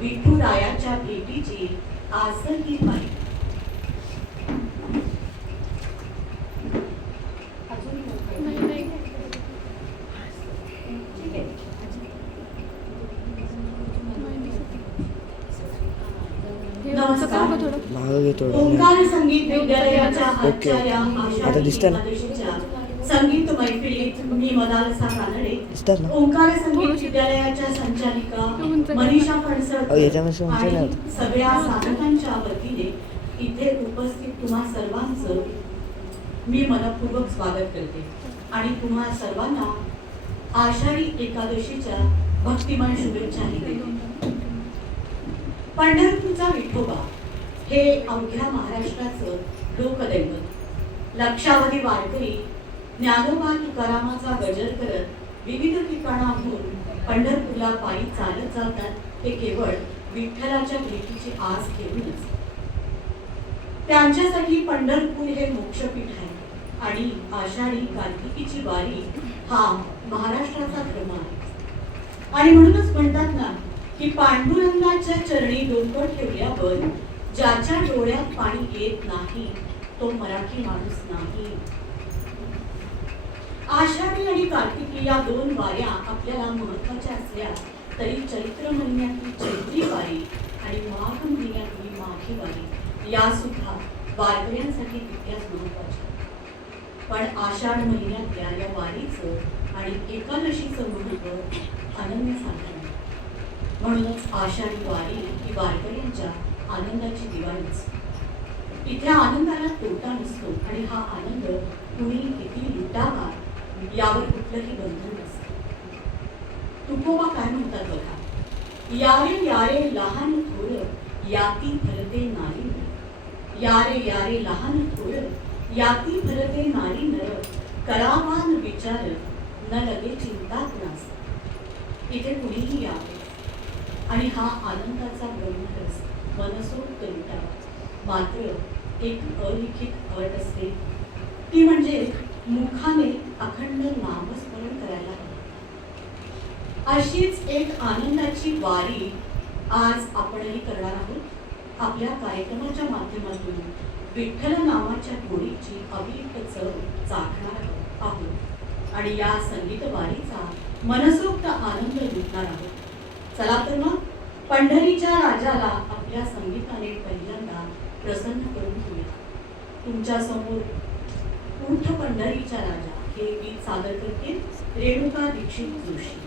विठुरायाच्या भेटीची आसक्ती पाहिली. ओंकार संगीत विद्यालयाच्या आजच्या या आता संगीत मैफिलीत मी मदालसा कानडे, ओंकार संगीत विद्यालयाच्या संचालिका मनीषा फणसळकर आणि सगळ्या साधकांच्या वतीने इथे उपस्थित तुम्हा सर्वांचं मी मनपूर्वक स्वागत करते आणि तुम्हा सर्वांना आषाढी एकादशीच्या भक्तिमय शुभेच्छाही देते. पंढरपूरचा विठोबा हे अवघ्या महाराष्ट्राचं लोकदैवत. लक्षावधी वारकरी ज्ञानोबा तुकारामाचा गजर करत विविध ठिकाणाहून पंढरपूरला पायी चालत जातात. ते केवळ विठ्ठलाच्या भेटीची आस घेऊनच. त्यांच्यासाठी पंढरपूर हे मोक्षपीठ आहे आणि आषाढी कार्तिकीची वारी हा महाराष्ट्राचा धर्म आहे. आणि म्हणूनच म्हणतात ना की पांडुरंगाच्या चरणी डोकं ठेवल्यावर ज्याच्या डोळ्यात पाणी येत नाही तो मराठी माणूस नाही. आषाढी आणि कार्तिकी या दोन वाऱ्या आपल्याला महत्वाच्या असल्या तरी चैत्र महिन्यातली चैत्री वारी आणि माघ महिन्यातली माघी वारी या सुद्धा वारकऱ्यांसाठी तितक्याच महत्वाच्या. पण आषाढ महिन्यातल्या या वारीचं आणि एकादशीचं महत्व अनन्यसाधारण. म्हणूनच आषाढी वारी ही वारकऱ्यांच्या आनंदाची दिवाळीच. इथे आनंदाला तोटा नसतो आणि हा आनंद कुणी किती लुटावा यावर कुठलंही बंधन नसतं. तुकोबा काय म्हणतात बघा, यारे यारे लहान थोर याती फलते नारी नर. यारे यारे लहान थोर याती फलते नारी नर. करावान विचार न लगे चिंता कुणास. इथे कुणीही यावे आणि हा आनंदाचा ब्रह्मरस मनसोक्त लुटावा. मात्र एक अलिखित अट असते, ती म्हणजे मुखाने अखंड नामस्मरण करायला हवं. अशीच एक आनंदाची वारी आज आपणही करणार आहोत. आपल्या कार्यक्रमाच्या माध्यमातून विठ्ठल नामाच्या गोडीची अभिक्त चव चाखणार आहोत आणि या संगीत वारीचा मनसोक्त आनंद लुटणार आहोत. चला तर मग पंढरीच्या राजाला आपल्या संगीताने पहिल्यांदा प्रसन्न करून घेऊया. तुमच्या समोर उठ पंढरीच्या राजा हे गीत सादर करते रेणुका दीक्षित जोशी.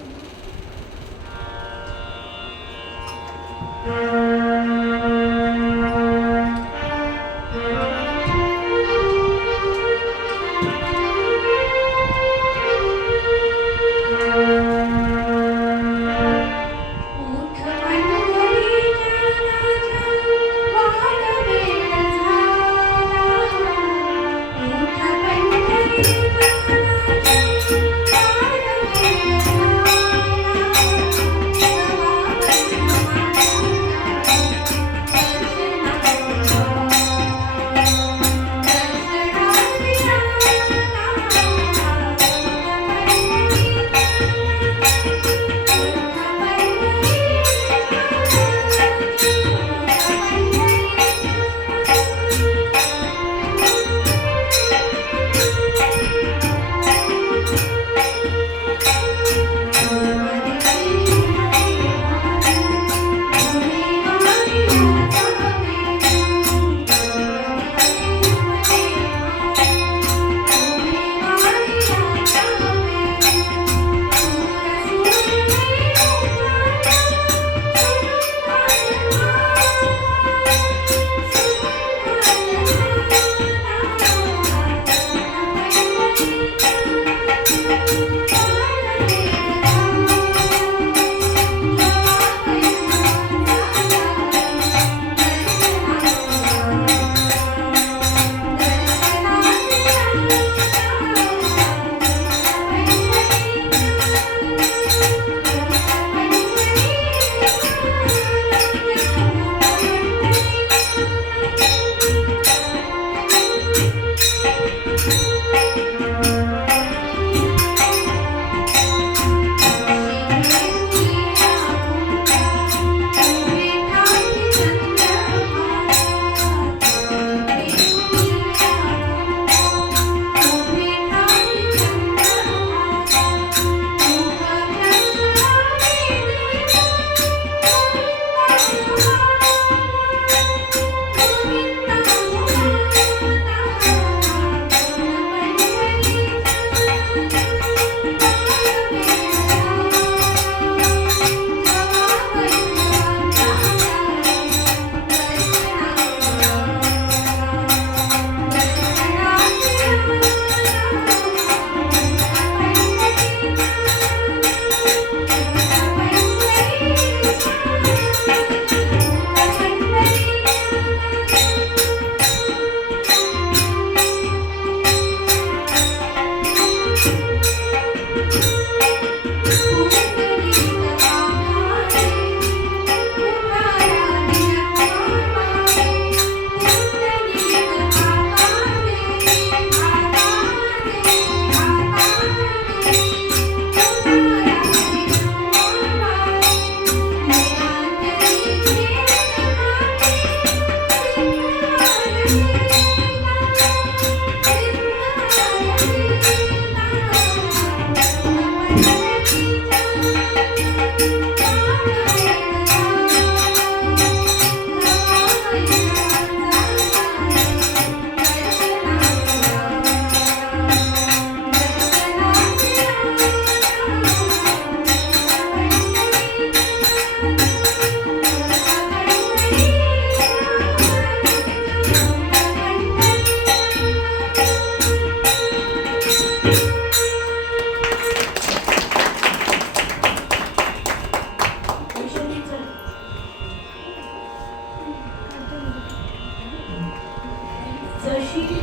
जशी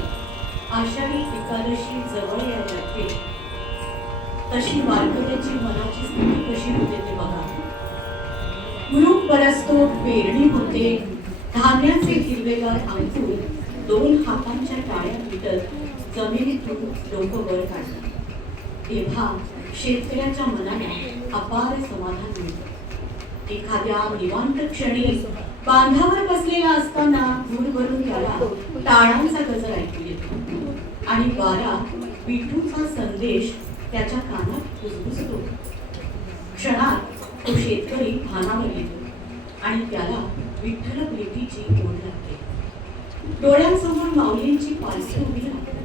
आषाढी एकादशी जवळ यायला लागते तशी वारकऱ्याची मनाची स्थिती कशी होते ते बघा. मृग बरसतो, पेरणी होते, धान्याचे हिरवेगार अंकुर दोन हातांच्या टाळ्या पिटत जमिनीतून डोकं वर काढतात. तेव्हा शेतकऱ्याच्या मनाला अपार समाधान मिळतं. एखाद्या निवांत क्षणी बांधावर बसलेला असताना दूरवरून त्याला टाळांचा गजर ऐकू येतो आणि वारा विठूचा संदेश त्याच्या कानात कुजबुजतो. क्षणात तो शेतकरी भानावर येतो आणि त्याला विठ्ठल प्रीतीची ओढ लागते. डोळ्यांसमोर माऊलींची पालखी उभी राहते.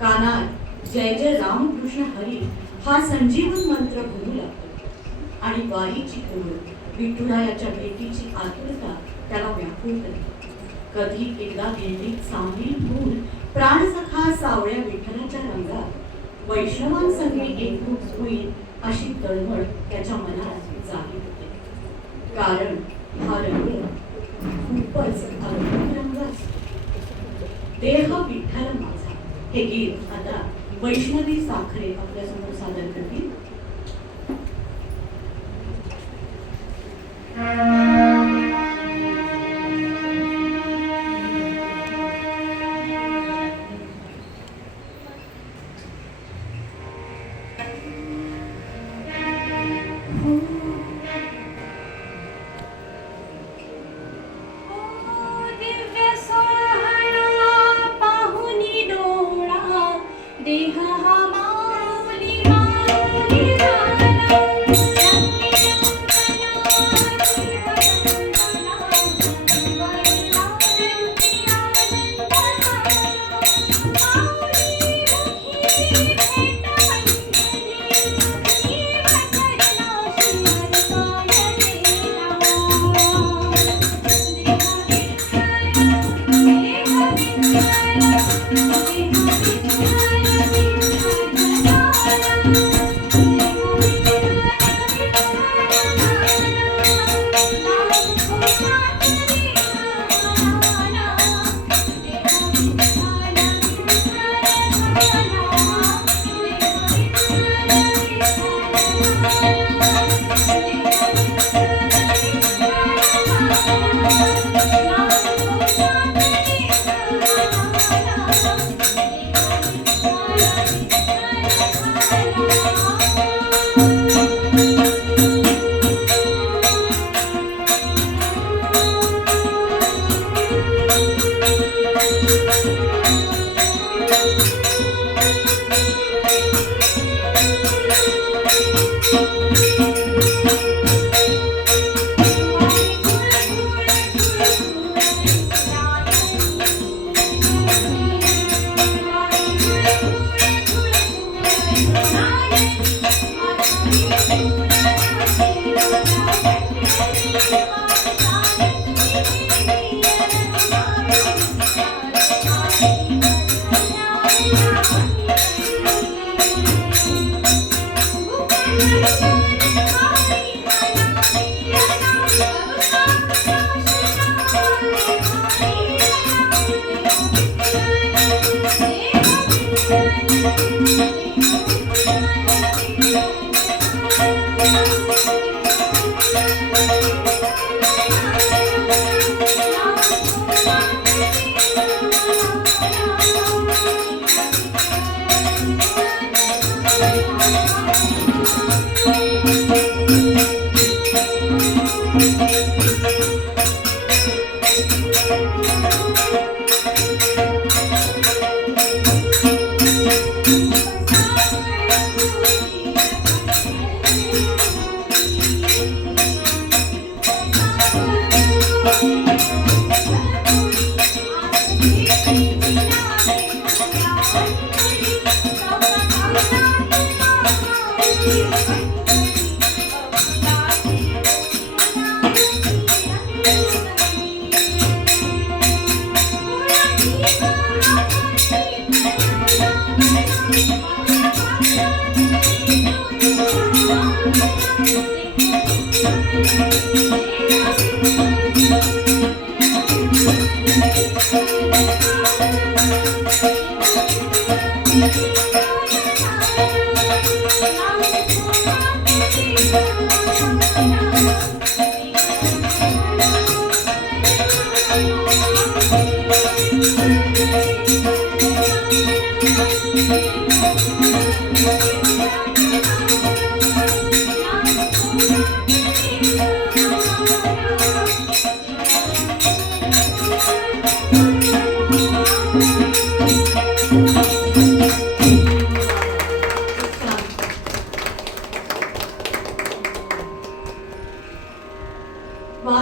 कानात जय जय रामकृष्ण हरी हा संजीवन मंत्र घुमू लागतो आणि वारीची ओढ, विठुरायाच्या भेटीची आतुरता त्याला व्याकुळ करते. कधी एकदा दिंडीत सामील होऊन प्राणसखा सावळ्या विठ्ठलाच्या रंगात वैष्णवांसंगे एकरूप होईल अशी तळमळ त्याच्या मनात जागी होते. कारण हा रंग खूपच अद्भुत रंग असतो. देह विठ्ठल माझा हे गीत आता वैष्णवी साखरे आपल्यासमोर सादर करतील.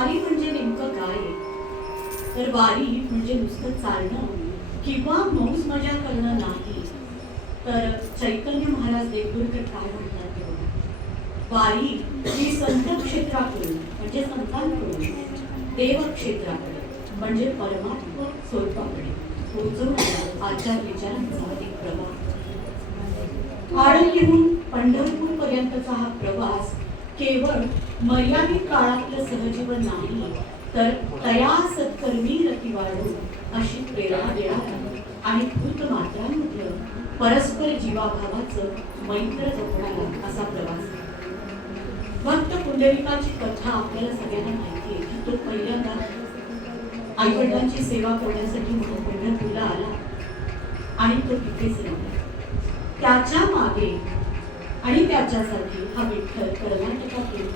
वारी म्हणजे नेमकं काय? तर वारी म्हणजे नुसतं चालणं किंवा मौज मजा करणं नाही. तर चैतन्य महाराज देवगुरकर काय म्हणतात ते बघा. वारी ही संत क्षेत्राकडून म्हणजे संतांकडून देव क्षेत्राकडे म्हणजे परमात्मा स्वरूपाकडे पोहोचवणारा आचार विचारांचा एक प्रवास. आळंदीहून पंढरपूर पर्यंतचा हा प्रवास केवळ मर्यादित काळातलं सहजीवन नाही, तर तया सत्कर्मी रती वाढून अशी प्रेरणा देणारा आणि भूतमात्रांमधलं परस्पर जीवाभावाचं मैत्र जपणारा असा प्रवास. भक्त पुंडलिकाची कथा आपल्याला सगळ्यांना माहिती आहे की तो पहिल्यांदा आईवडिलांची सेवा करण्यासाठी म्हणून पंढरपूरला आला आणि तो तिथेच राहिला. त्याच्या मागे आणि त्याच्यासाठी हा विठ्ठल कर्नाटकातून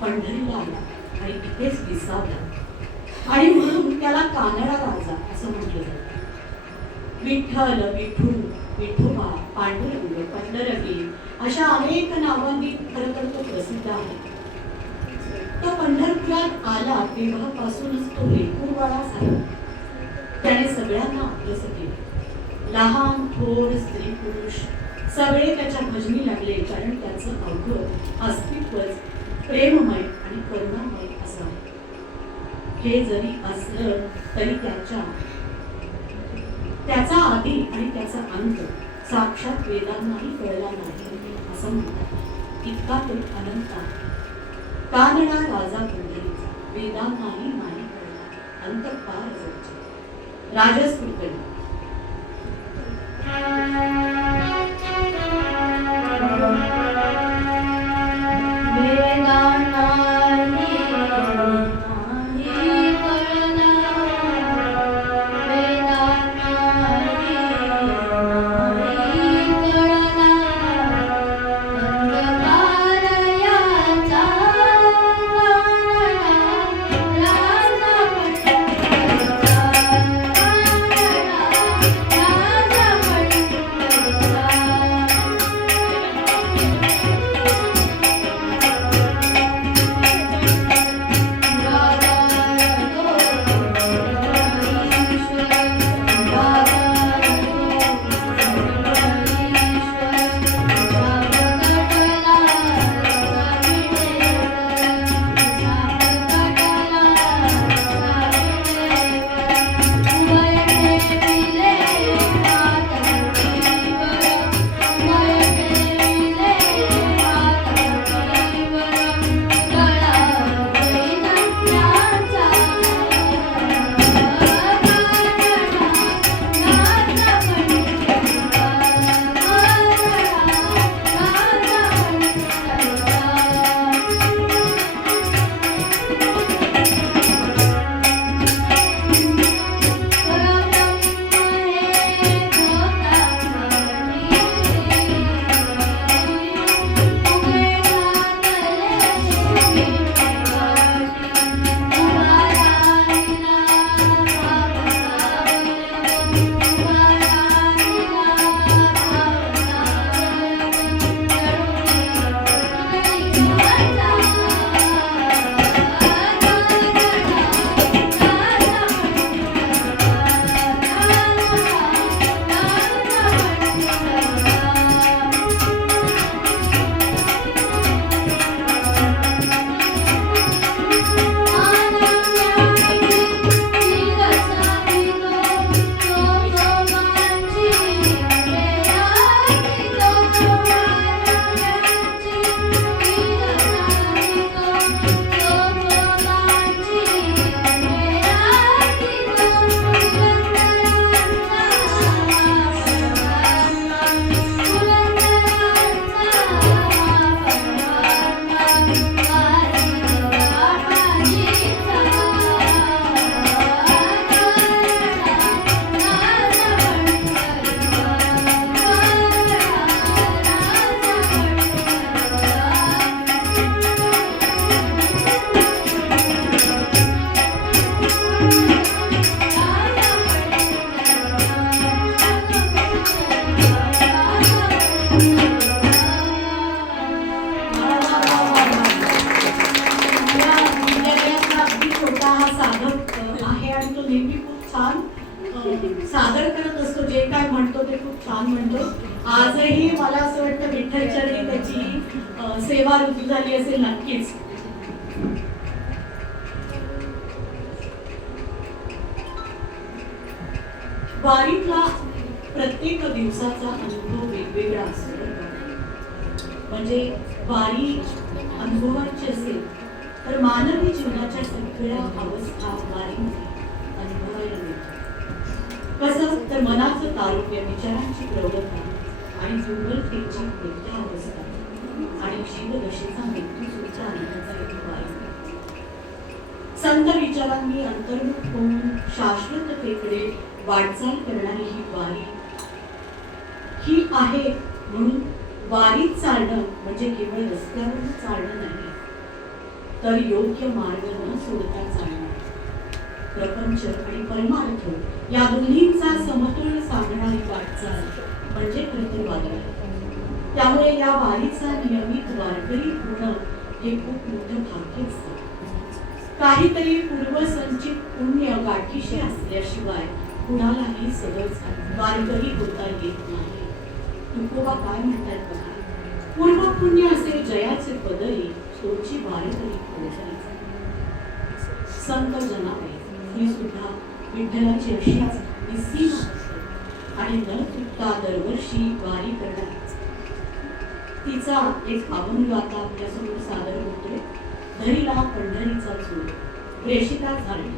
पंढरीला आला आणि तिथेच विसावला आणि म्हणून त्याला कानडा राजा असं म्हटलं जातं. विठ्ठल, विठू, विठोबा, पांडुरंग, पंढरगी अशा अनेक नावांनी खरं तर तो प्रसिद्ध आहे. तो पंढरपुरात आला तेव्हापासूनच तो लेकूरवाळा झाला. त्याने सगळ्यांना आपलंसं केलं. लहान थोर स्त्री पुरुष सगळे त्याच्या भजनी लागले, कारण त्याचं अवघं अस्तित्वच प्रेममय आणि करुणामय असं आहे. हे जरी असलं तरी त्याचा आदी आणि त्याचा अंत साक्षात वेदांनाही कळला नाही असं म्हणतात. इतका तो अनंत आहे. कानडा राजा पंढरीचा वेदांनाही नाही कळला अंत पार जायचे. राजस कुलकर्णी. छान सादर करत असतो. जे काय म्हणतो ते खूप छान म्हणतो. आजही मला असं वाटतं विठ्ठलचरणी त्याची सेवा रुजू झाली असेल नक्कीच. वारीतला प्रत्येक दिवसाचा अनुभव वेगवेगळा असतो. म्हणजे वारी अनुभवाची असेल तर मानवी जीवनाच्या सगळ्या अवस्था वारीमध्ये अनुभवायला मिळतात. कसं तर मनाचं तारुण्य, विचारांची प्रवृत्ता आणि दुर्बलतेची वृद्धावस्था आणि जीवदशेचा मृत्यू सुद्धा अनुभवाचा एक वारी. संत विचारांनी अंतर्मुख होऊन शाश्वततेकडे वाटचाल करणारी ही वारी ही आहे. म्हणून वारीत चालणं म्हणजे केवळ रस्त्यावर चालणं नाही, तर योग्य मार्ग न सोडता चालणं. प्रपंच आणि परमार्थ या दोन्हींचा समतोल साधणारी वाटचाल म्हणजे खरंतर वारी. त्यामुळे या वारीचा नियमित वारकरी होणं हे खूप मोठं भाग्य असतं. काहीतरी पूर्वसंचित पुण्य गाठीशी असल्याशिवाय कुणालाही सहज वारकरी होता येत नाही. तुकोबा काय म्हणतात बघा, पूर्व पुण्य असे जयाचे पदरी, तोची वारकरी खोजायचे. संत जनावे ही सुद्धा विठ्ठलाची अशीच निस्सीम भक्त आणि न चुकता दरवर्षी वारी करणार. तिचा एक अभंग आता आपल्यासमोर सादर होतोय. धरीला पंढरीचा चूर, प्रेषिता झाली.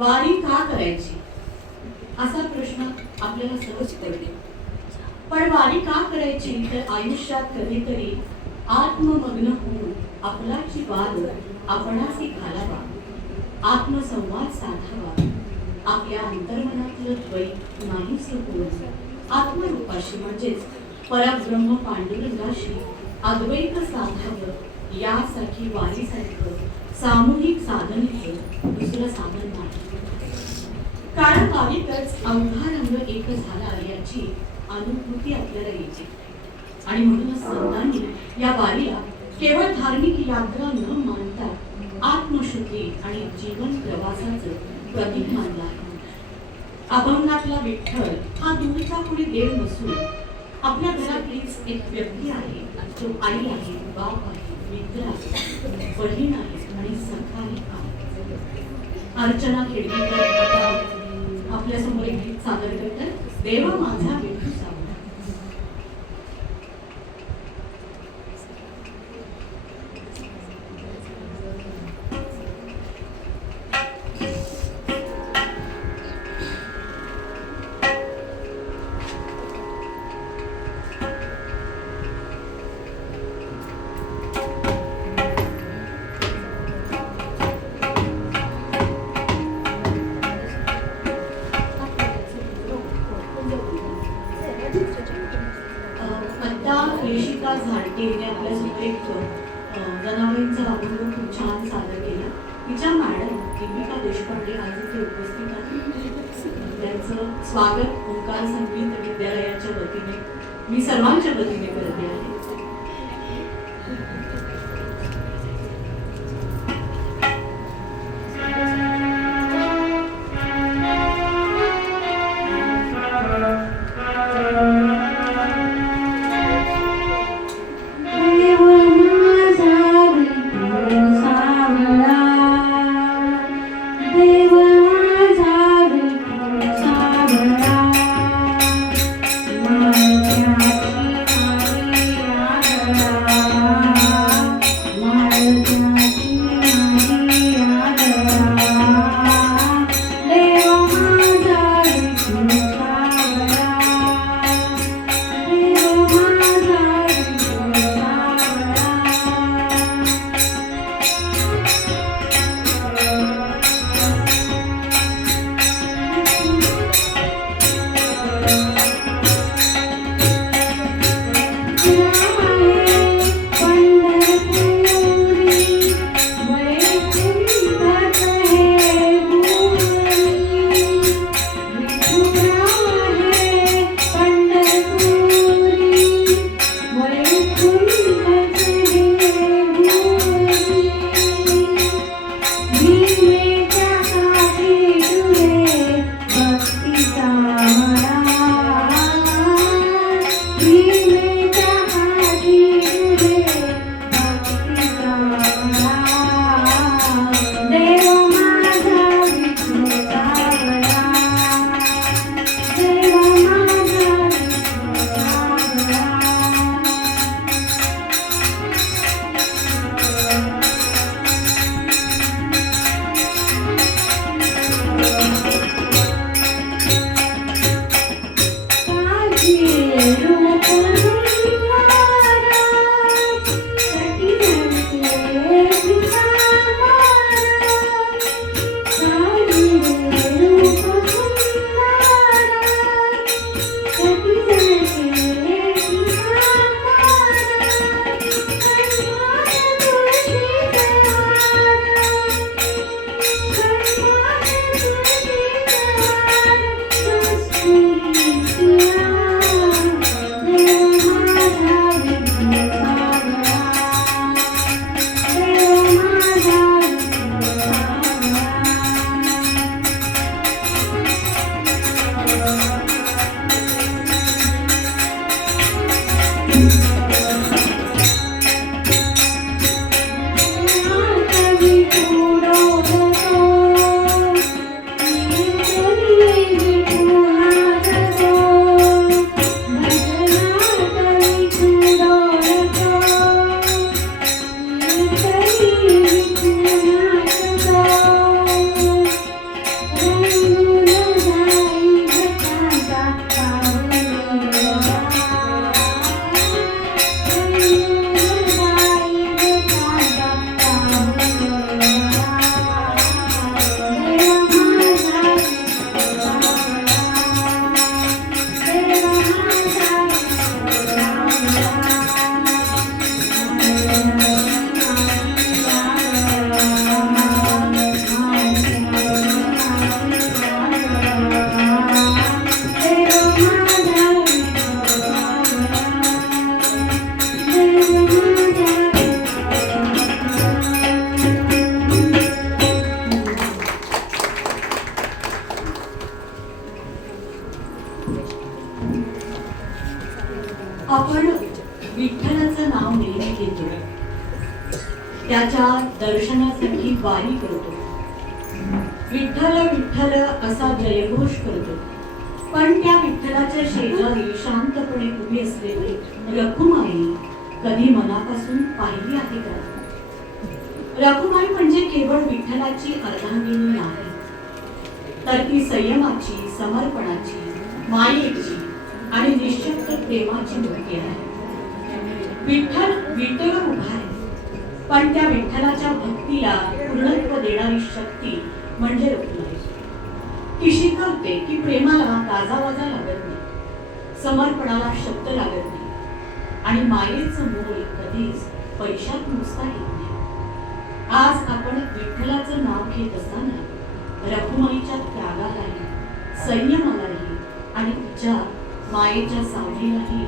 वारी का करायची? असा प्रश्न आपल्याला सहज पडतो. पण वारी का करायची तर आयुष्यात कधीतरी आत्ममग्न होऊन आपलाची वाद आपणासी घालावा, आत्मसंवाद साधावा, आपल्या अंतर्मनातलं द्वैत नाहीसं होऊन आत्मरूपाशी म्हणजेच परब्रह्म पांडुरंगाशी अद्वैत साधावं, यासाठी वारीसारखं सामूहिक साधनेचं दुसरं साधन नाही. काळाबाबतच अवघा रंग एक झाला याची अनुभूती आपल्याला येते. आणि म्हणूनच संतांनी या वारीला केवळ धार्मिक यात्रा न मानता आत्मशुद्धी आणि जीवन प्रवासाचं प्रतीक मानलं आहे. अभंगातला विठ्ठल हा दूरचा कोणी देव नसून आपल्या घरातलीच एक व्यक्ती आहे. तो आई आहे, बाप आहे, मित्र आहे, बहीण आहे आणि सखा आहे. अर्चना खेडकर आता आपल्या समोर एक गीत सादर करतात, देवा माझा विठू सावळा. येशिका झाडके हिने आपल्यासमोर एक जनावरांचा अभंग खूप छान सादर केला. तिच्या मॅडम दीपिका देशपांडे आज इथे उपस्थित आहेत. त्यांचं स्वागत ओंकार संगीत विद्यालयाच्या वतीने मी सर्वांच्या वतीने करते आहे. Yeah. आपण विठ्ठलाचं नाव नेहमी घेतो, त्याच्या दर्शनासाठी वारी करतो, विठ्ठल विठ्ठल असा जयघोष करतो. पण त्या विठ्ठलाच्या शेजारी शांतपणे उभी असलेली रखुमाई कधी मनापासून पाहिली आहे का? रखुमाई म्हणजे केवळ विठ्ठलाची अर्धांगिनी नाही, तर ती संयमाची, समर्पणाची, मायेची आणि निश्शब्द प्रेमाची मूर्ती आहे. विठ्ठल विटेवर उभा आहे, पण त्या विठ्ठलाच्या भक्तीला पूर्णत्व देणारी शक्ती म्हणजे रखुमाई. ती शिकवते की प्रेमाला गाजावाजा लागत नाही, समर्पणाला शब्द लागत नाही आणि मायेचं मोल कधीच पैशात मोजता येत नाही. आज आपण विठ्ठलाचं नाव घेत असताना रखुमाईच्या त्यागालाही, संयमालाही आणि तिच्या मायेच्या सावलीलाही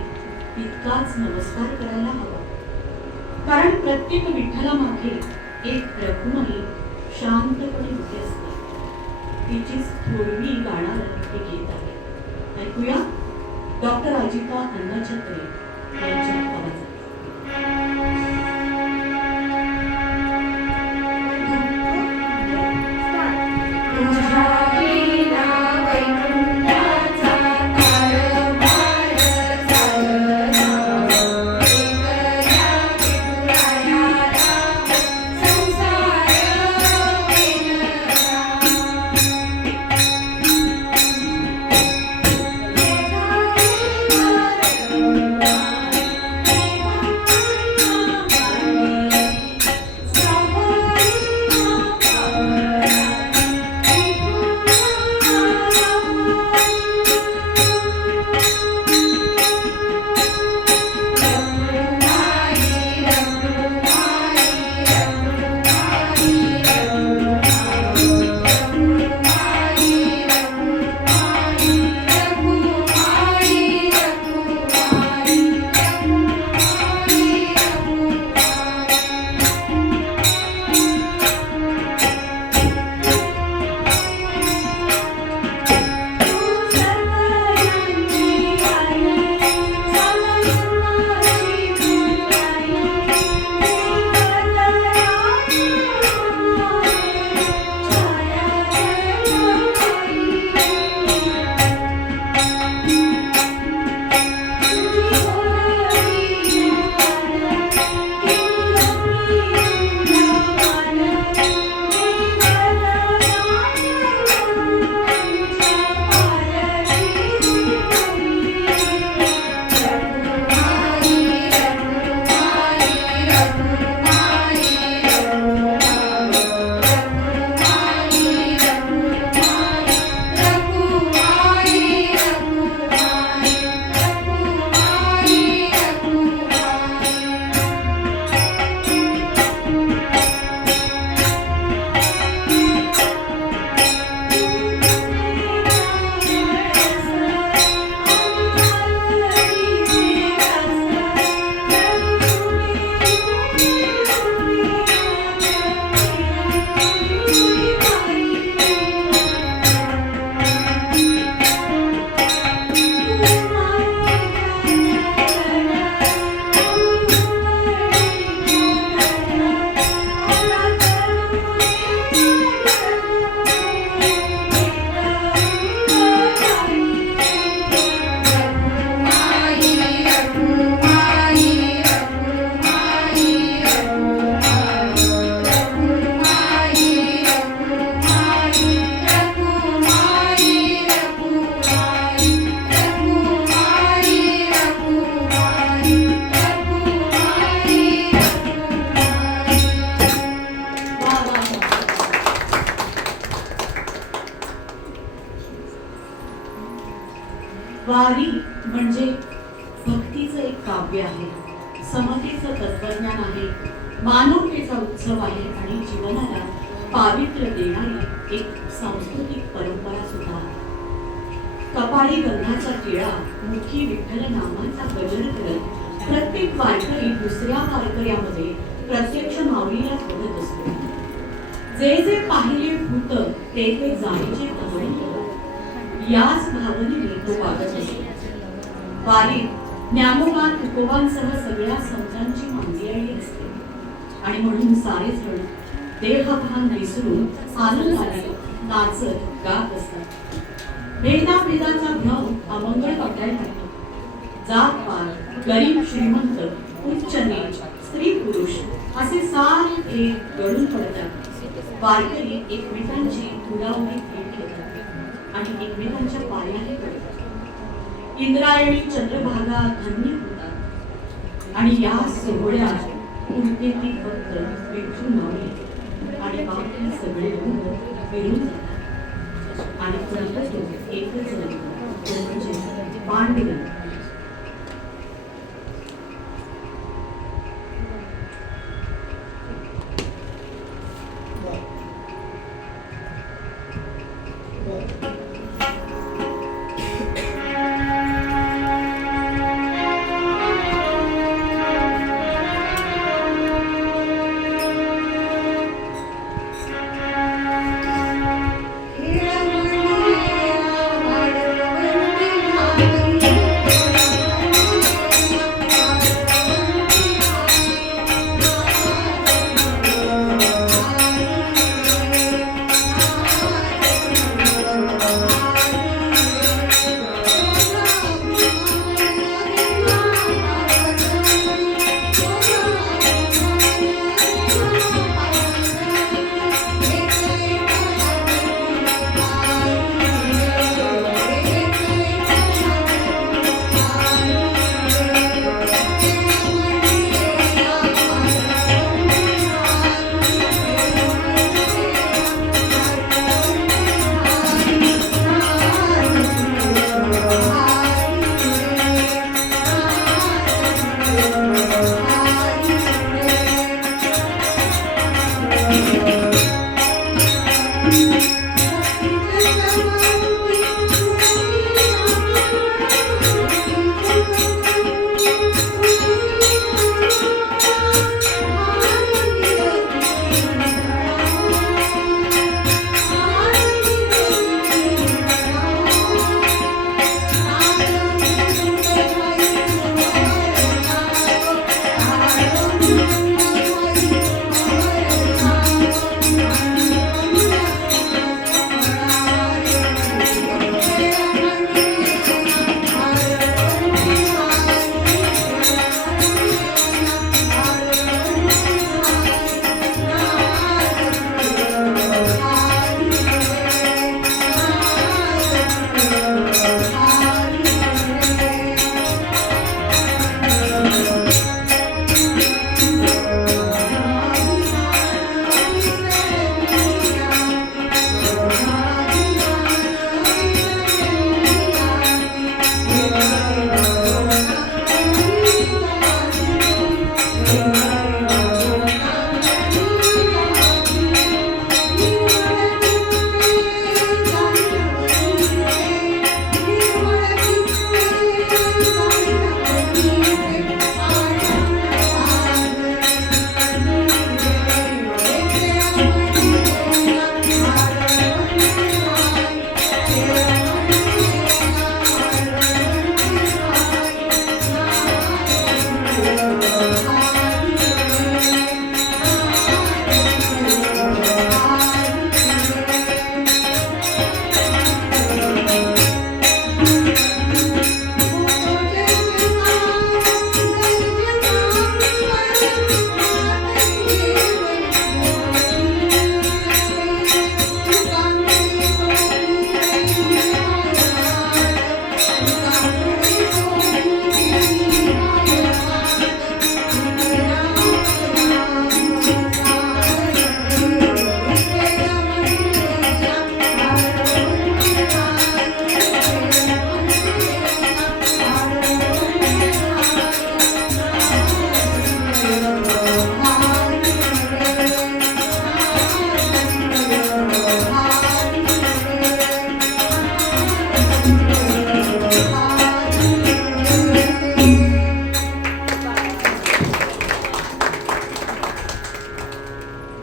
तितकाच नमस्कार करायला हवा. कारण प्रत्येक विठ्ठलामागे एक रखुमाई शांतपणे उभी असते. तिचीच थोरवी गाणारं हे गीत आहे. ऐकूया डॉक्टर अजिता अन्नछत्रे यांच्या आवाजात. वारी म्हणजे भक्तीचं एक काव्य आहे, समतेचं तत्वज्ञान आहे, मानवतेचा उत्सव आहे आणि जीवनाला पावित्र्य देणारी एक सांस्कृतिक परंपरा सुद्धा आहे. कपाळी गंधाचा टिळा, मुखी विठ्ठल नामाचा गजर करत प्रत्येक वारकरी दुसऱ्या वारकऱ्यामध्ये प्रत्यक्ष माऊलीला शोधत असतो. जे जे पाहिले भूत ते ते जाणीचे भगवंत, याच भावनेने तो वागत असतो. वारीत ज्ञानोबा तुकोबांसह सगळ्या संतांची मांदियाळी असते आणि म्हणून सारे जण देहभान विसरून आनंदाने नाचत गात असतात. भेदाभेदाचा भ्रम अमंगळ वाटायला लागतो. जात पात, गरीब श्रीमंत, उच्च नीच, स्त्री पुरुष असे सारे एक गळून पडतात. वारकरी एकमेकांची दुरावली भेट घेतात आणि एकमेकांच्या पायाने पडतात. इंद्रायणी चंद्रभागा धन्य होतात आणि या सोहळ्यात उरते ती फक्त विठू माऊली आणि बाकी सगळे लोक फिरून जातात आणि परत एकच म्हणजे पांडुरंग.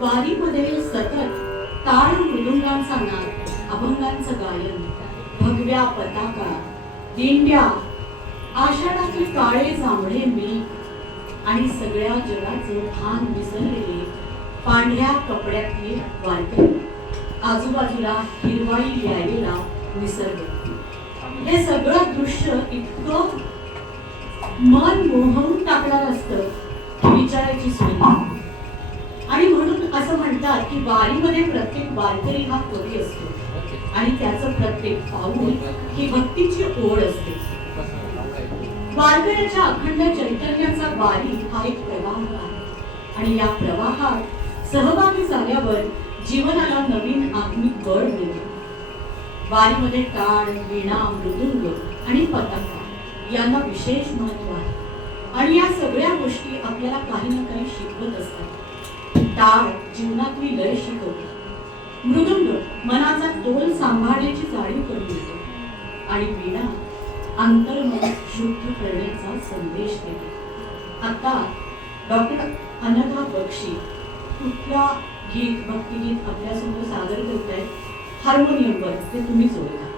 वारीमध्ये सतत टाळ मृदुंगांचा नाद, अभंगांचं गायन, भगव्या पताका, दिंड्या आषाढाचे काळे जांभळे मेघ आणि सगळ्या जगाचं भान विसरलेले पांढऱ्या कपड्यातले वारकरी, आजूबाजूला हिरवाई लिहायलेला निसर्ग, हे सगळं दृश्य इतकं मन मोहवून टाकणार असतं की विचारायची सोय नाही. आणि म्हणून असं म्हणतात की वारीमध्ये प्रत्येक वारकरी हा कवी असतो आणि त्याचं प्रत्येक पाऊल ही भक्तीची ओढ असते. वारकऱ्याच्या अखंड चैतन्याचा वारी हा एक प्रवाह आहे आणि या प्रवाहात सहभागी झाल्यावर जीवनाला नवीन आत्मिक बळ मिळते. वारीमध्ये टाळ, वीणा, मृदुंग आणि पताका यांना विशेष महत्व आहे आणि या सगळ्या गोष्टी आपल्याला काही ना काही शिकवत असतात. टाळ जीवनातली लय शिकवते, मृदुंग मनाचा तोल सांभाळण्याची जाणीव करून देतो आणि वीणा अंतर्मन शुद्ध करण्याचा संदेश देते. आता डॉक्टर अनघा बक्षी कुठला गीत, भक्तिगीत आपल्यासमोर सादर करत आहेत. हार्मोनियमवर ते तुम्ही जोडता.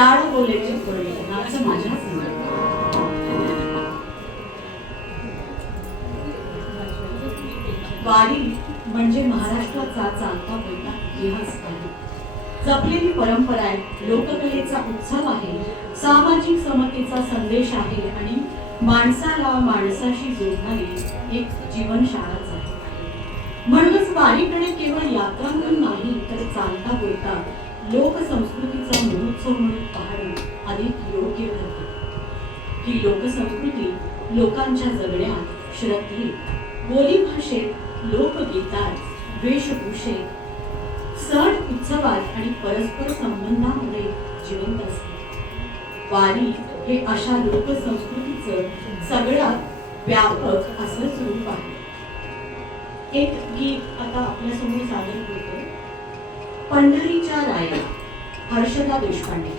टाळ बोलेची पळी नाच माझ्याच मनात. वारी म्हणजे महाराष्ट्राचा चालता बोलता इतिहास आहे, जपलेली परंपरा आहे, लोककलेचा उत्सव आहे, सामाजिक समतेचा संदेश आहे आणि माणसाला माणसाशी जोडणारी एक जीवनशाळाच आहे. म्हणूनच वारीकडे केवळ यात्रा म्हणून नाही तर चालता बोलता लोकसंस्कृतीचा महोत्सव म्हणून पाहणं अधिक योग्य ठरते. ही लोकसंस्कृती लोकांच्या जगण्यात, श्रद्धेत, बोलीभाषेत, लोकगीतात, वेशभूषेत, सण उत्सवात आणि परस्पर संबंधामध्ये जिवंत असते. वारी हे अशा लोकसंस्कृतीचं सगळ्यात व्यापक असं स्वरूप आहे. एक गीत आता आपल्यासमोर सादर करतो. पंढरीच्या राया, हर्षदा देशपांडे.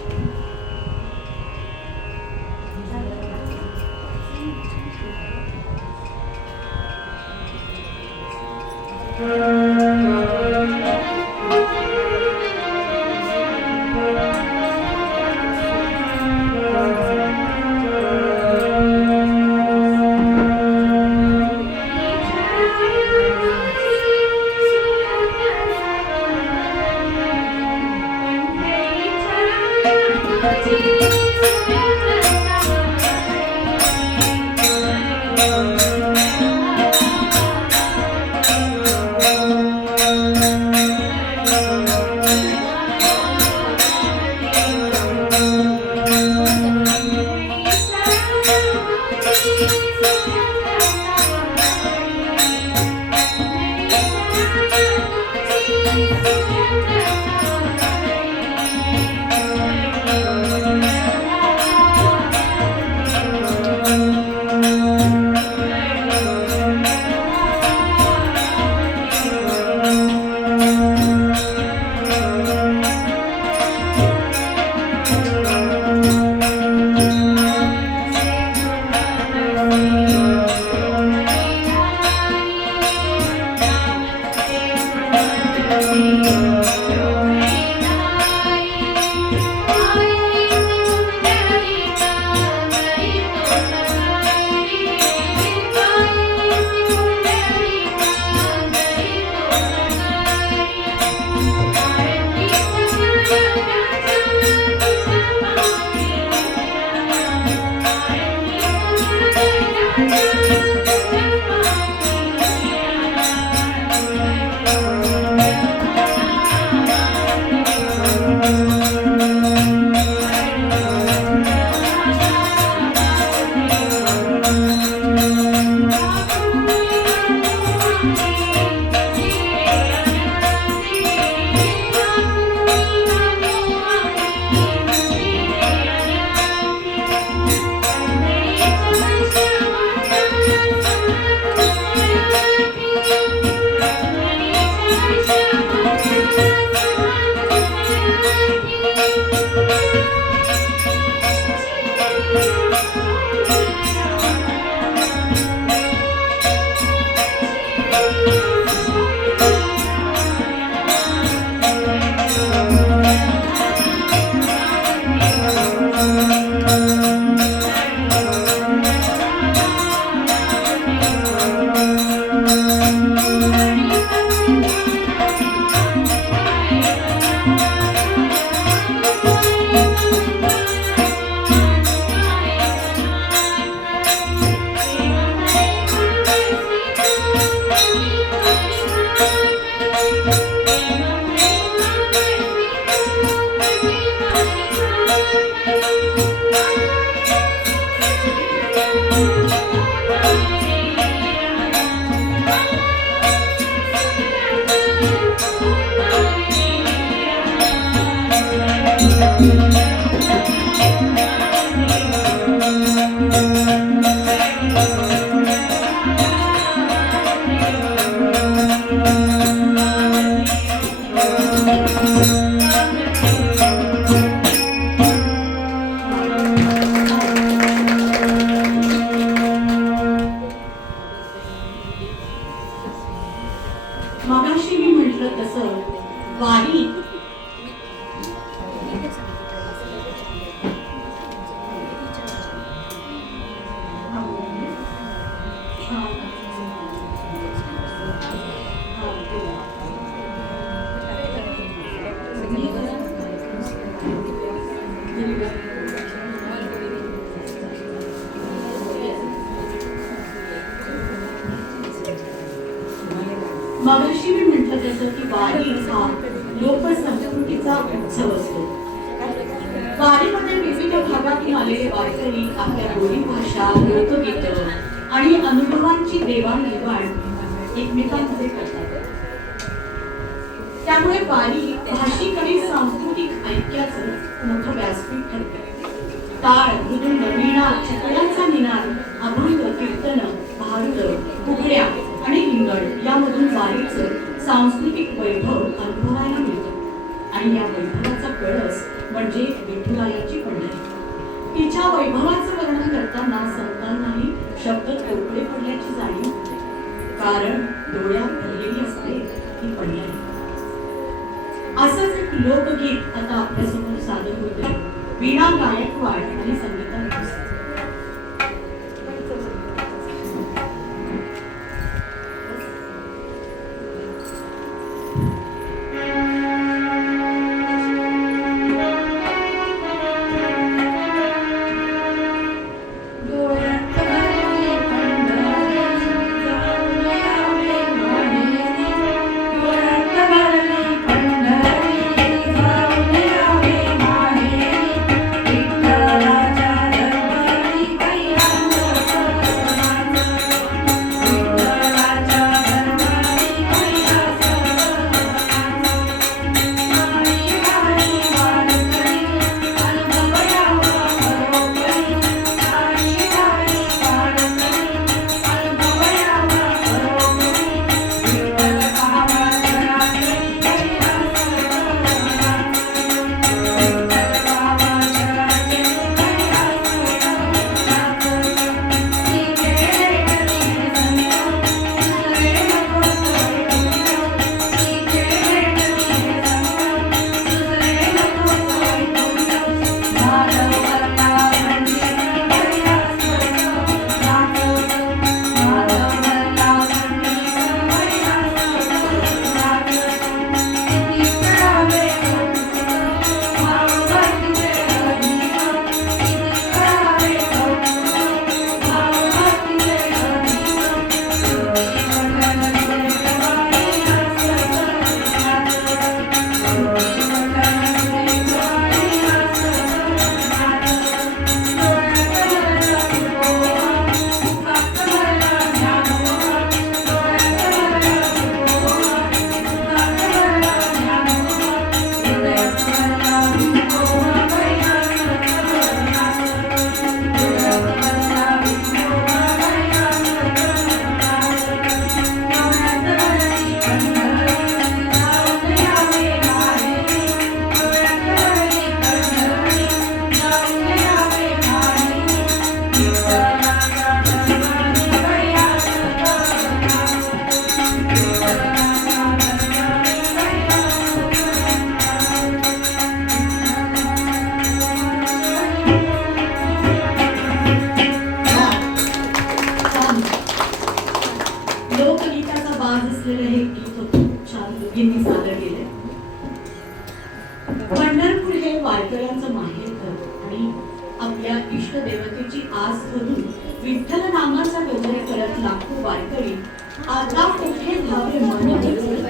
जसं की वारी हा लोकसंस्कृतीचा उत्सव असतो. वारीमध्ये विविध भागातून आलेले वारकरी आपल्या बोली भाषा, लोकगीत आणि अनुभवांची देवाणघेवाण एकमेकांमध्ये करतात. त्यामुळे वारी भाषिक आणि सांस्कृतिक ऐक्याचं मोठं व्यासपीठ ठरते. टाळ, मृदुंग, वीणा, चितळ्यांचा निनाद, अभंग, कीर्तन, भारुड, फुगड्या आणि रिंगण यामधून वारीचं सांस्कृतिक वैभव अनुभवायला मिळतं. आणि या वैभवाचा कळस म्हणजे विठुरायाची पंढरी. तिच्या वैभवाचं वर्णन करताना संतांनाही शब्द तोकडे पडल्याची जाणीव होते. कारण डोळ्यात भरलेली असते ती पंढरी. असंच एक लोकगीत आता आपल्यासमोर सादर होते. वीणा गायकवाड आणि संगीता भोसले. लोकगीताचा बाज असलेलं हे गीत होतं. छान दोघींनी सादर केले. पंढरपूर हे वारकऱ्यांचं माहेरघर आणि आपल्या इष्ट देवतेची आस धरून विठ्ठल नामाचा गजर करत लाखो वारकरी आता कुठे धावे मन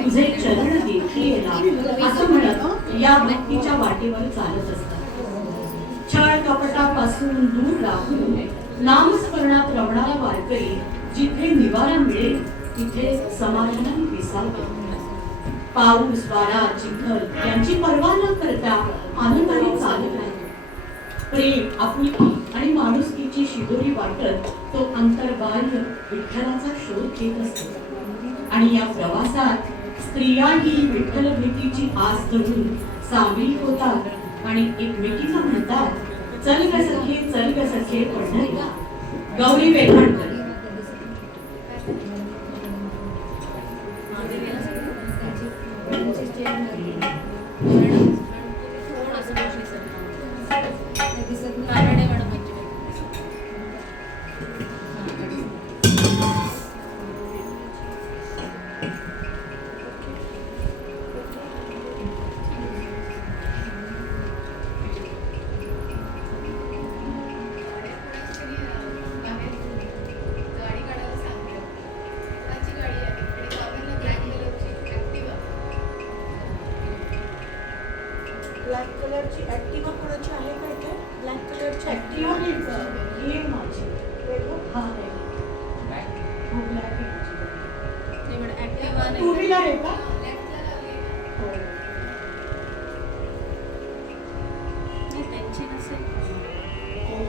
तुझे चरण देखील असं म्हणत या भक्तीच्या वाटेवर चालत असतात. छळ कपटापासून दूर राहून नामस्मरणात रमणारा वारकरी जिथे निवारा मिळेल तिथे समाधानाने विसावतो. पाऊस, वारा, चिखल यांची पर्वा न करता आनंदाने चालत राहतो. प्रेम, आपुलकी आणि माणुसकीची शिदोरी वाटत तो अंतर्बाह्य विठ्ठलाचा शोध घेत असतो. आणि या प्रवासात स्त्रियाही विठ्ठल भेटीची आस धरून सामील होतात आणि एकमेकीला म्हणतात, चल ग सखे पंढरीला. गौरी वेठाणकर. ऍक्टिव्हा कोणाची आहे काय ते ब्लॅक कलरची ऍक्टिव्हा हे माझी हा आहे हो ब्लॅक आहे टू व्हीलर आहे का हो त्यांची नसेल हो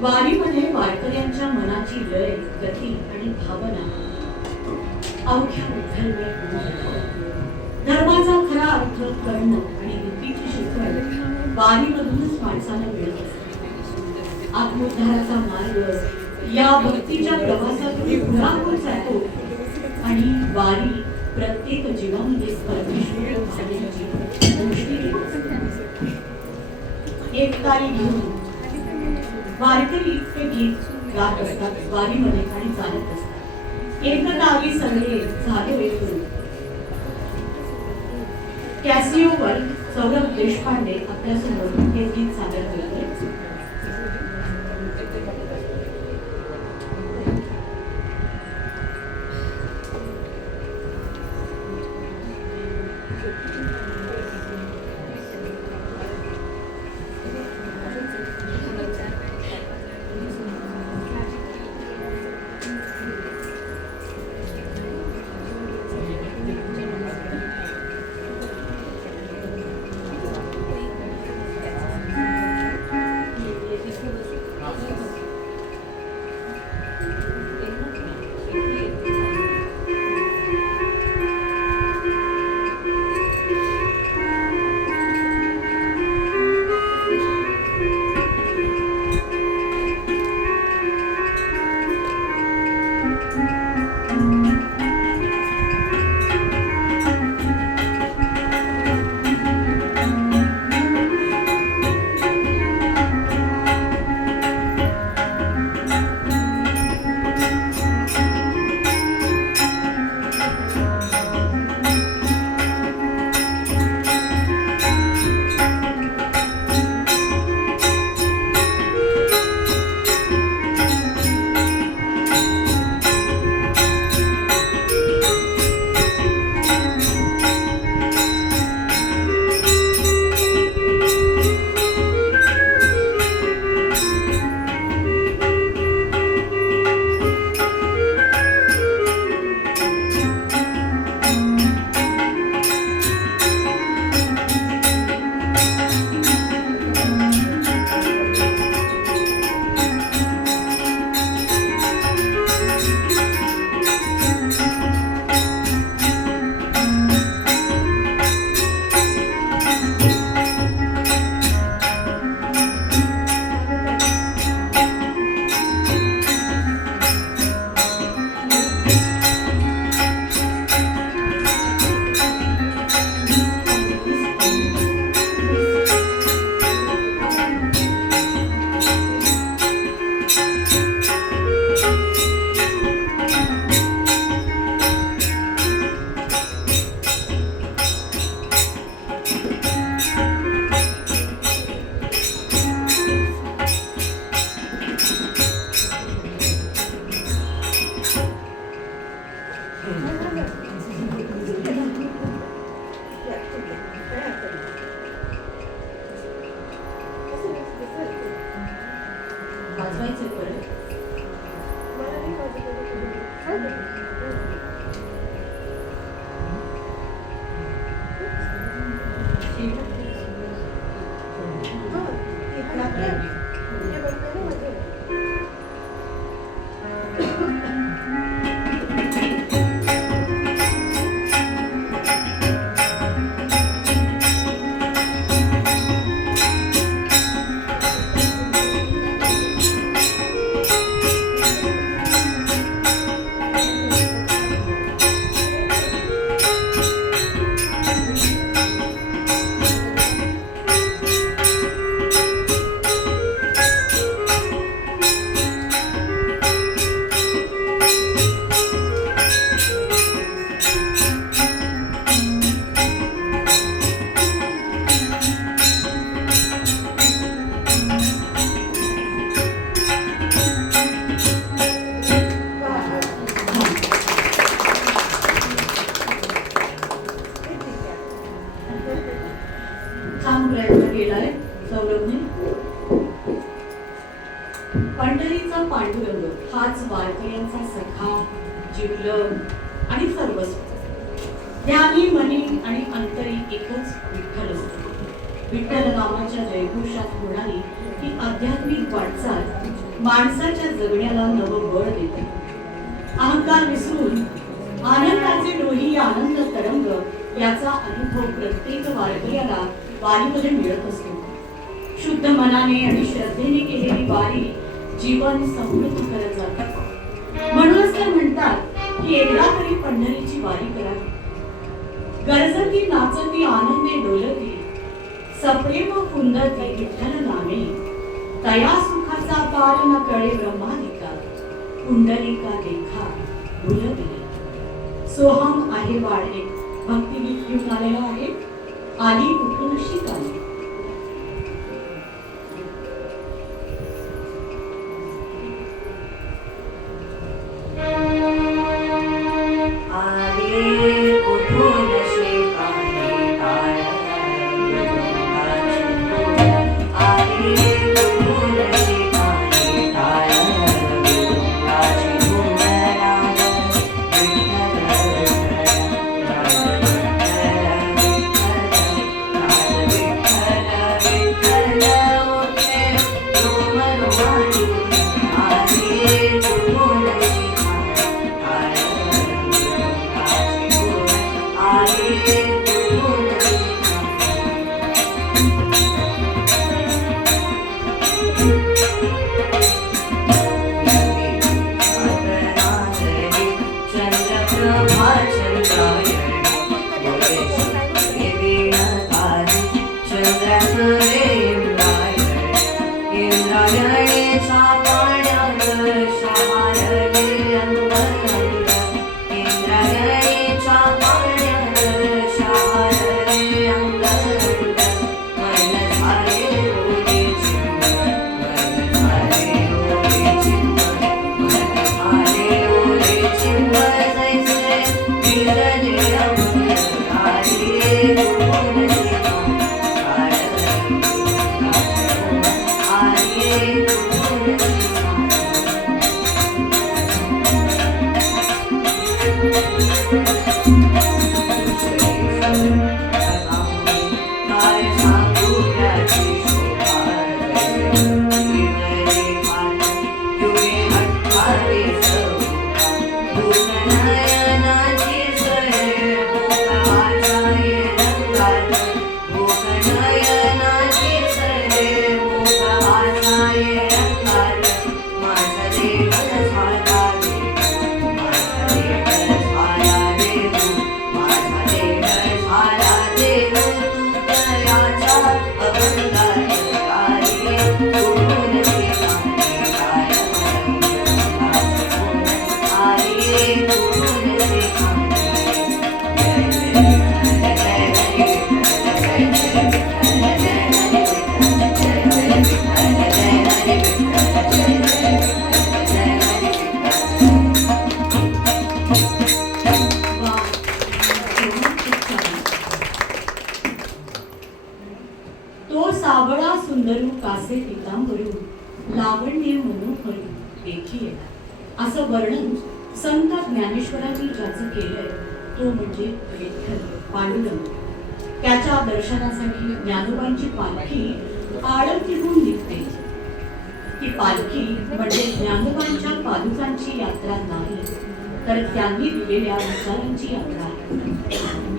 वारीमध्ये वारकऱ्यांच्या मनाची लय, गती आणि भावना अवघ्या विठ्ठलमय धर्माचा खरा अर्थ कळणं आणि नीतीची शिकवण वारीमधूनच माणसाला मिळत असते. आत्मोद्धाराचा मार्ग या भक्तीच्या प्रवासातून पुढा होत जातो आणि वारी प्रत्येक जीवामध्ये परमेश्वर भावनेची गोष्टी येत असते. एक तारी घेऊन वारकरी हे गीत गात असतात वारीमध्ये आणि चालत असतात. एक गावी सगळे झालो एकूण. कॅसिओवर सौरभ देशपांडे आपल्यासमोर हे गीत सादर करतोय. वाजवायचे परत. छान प्रयत्न केलाय सौरभने. पंढरीचा पांडुरंग हाच वारकऱ्यांचा सखा, जिवलग आणि सर्वस्व. ध्यानी मनी आणि अंतरी एकच विठ्ठल असतो. विठ्ठल नामाच्या जयघोषात होणारी ही आध्यात्मिक वाटचाल माणसाच्या जगण्याला नवं बळ देते. अहंकार विसरून आनंदाचे डोही आनंद तरंग याचा अनुभव प्रत्येक वारकऱ्याला वारीमध्ये मिळत असतो. शुद्ध मनाने आणि श्रद्धेने केलेली वारी जीवन समृद्ध करत जाते. म्हणूनच तर म्हणतात की एकदा तरी पंढरीची वारी करा. गरजती नाचती आनंदे डोलती, सप्रेम कुंदती विठ्ठल नामे, तया सुखाचा पार न कळे ब्रह्मादिका, कुंडलिका देखा भुलविले. सोहम आहे वाढले भक्तिगीत घेऊन आलेला आहे. आली कुठून शिकाली. तो सावळा सुंदरू कासे पितांबरू, लावण्य मनोहरी देखी येणार. असं वर्णन संत ज्ञानेश्वरांनी ज्याचं केलंय तो म्हणजे विठ्ठल पांडुरंग. त्याच्या दर्शनासाठी ज्ञानोबांची पालखी आळंदीहून निघते. ती पालखी म्हणजे ज्ञानोबांच्या पादुकांची यात्रा नाही, तर त्यांनी दिलेल्या विचारांची यात्रा आहे.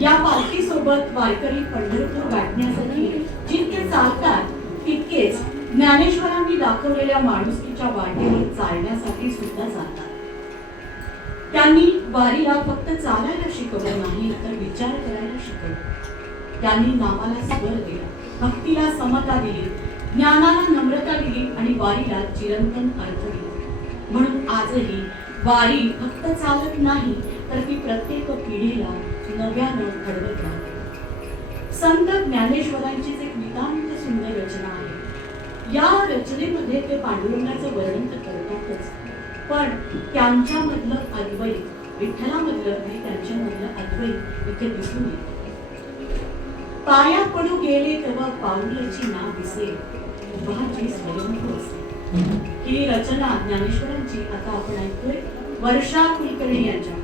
या पालखी सोबत वारकरी पंढरपूर गाठण्यासाठी जितके चालतात तितकेच ज्ञानेश्वरांनी दाखवलेल्या माणुसकीच्या वाटेवर चालण्यासाठी सुद्धा चालतात. त्यांनी वारीला फक्त चालायला शिकवलं नाही, तर विचार करायला शिकवलं. त्यांनी नामाला स्वर दिला, भक्तीला समता दिली, ज्ञानाला नम्रता दिली आणि वारीला चिरंतन अर्थ दिला. म्हणून आजही वारी फक्त चालत नाही, तर ती प्रत्येक पिढीला नव्यानं घडवत राहते. संत ज्ञानेश्वरांचीच एक नितांत सुंदर रचना आहे. या रचनेमध्ये ते पांडुरंगाचं वर्णन तर करतातच, पण त्यांच्यामधलं अद्वैत, विठ्ठलामधलं आणि त्यांच्यामधलं अद्वैत इथे दिसून येतं. पाया पडू गेले तेव्हा पाऊलाची ना दिसे, उभाची स्वयंभू असते. ही रचना ज्ञानेश्वरांची आता आपण ऐकतोय वर्षा कुलकर्णी यांच्या.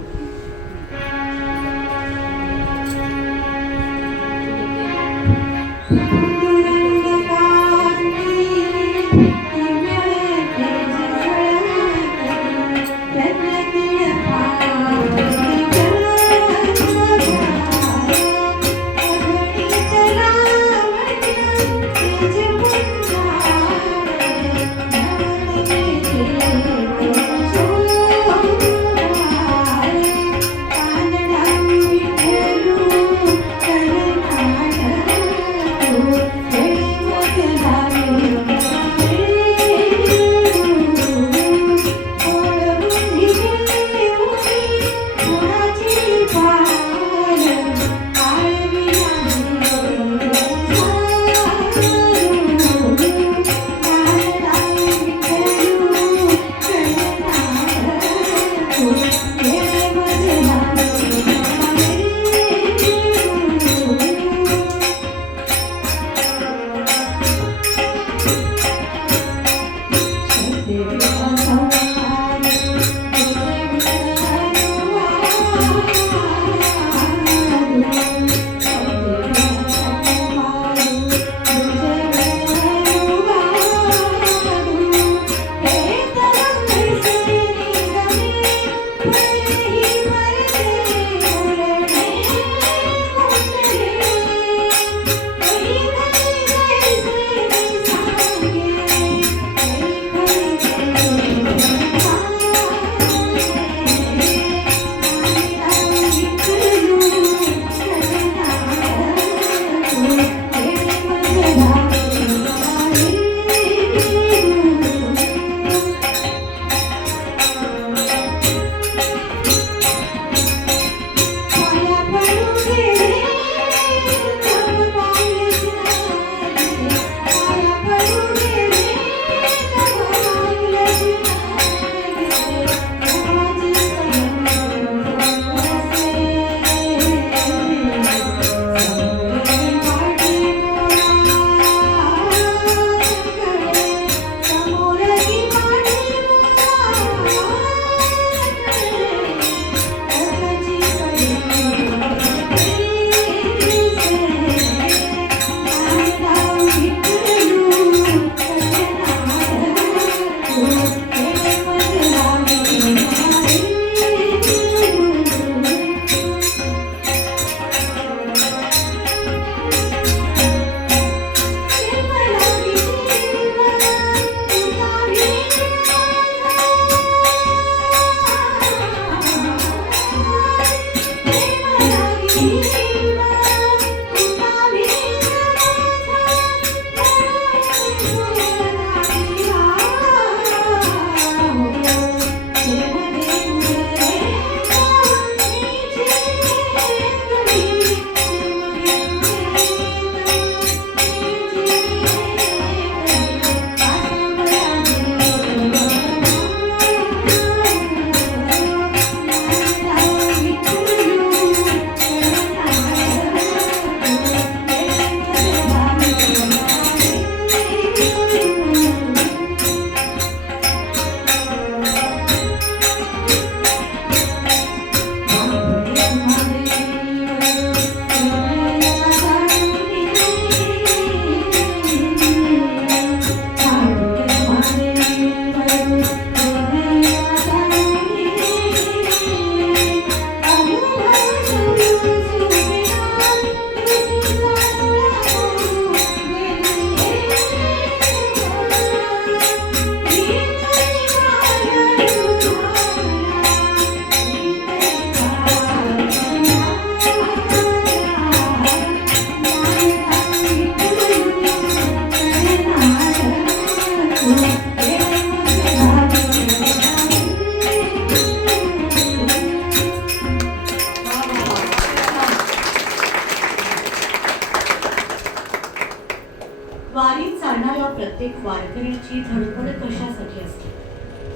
वारीत चालणाऱ्या प्रत्येक वारकऱ्याची धडपड कशासाठी असते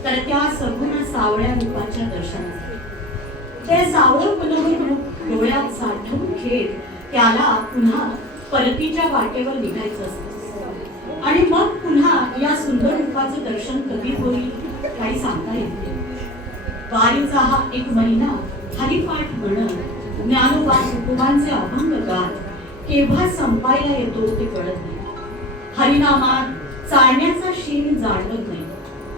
तर त्या सगुण सावळ्या रूपाच्या दर्शनासाठी. ते सावळं मनोहर रूप डोळ्यात साठवून घेत त्याला पुन्हा परतीच्या वाटेवर निघायचं असतं आणि मग पुन्हा या सुंदर रूपाचं दर्शन कधी होईल काही सांगता येत नाही. वारीचा हा एक महिना हरिपाठ म्हणत ज्ञानोबा तुकोबांचे अभंग गात केव्हा संपायला येतो ते कळत नाही. हरिनामात चालण्याचा शीण जाणवत नाही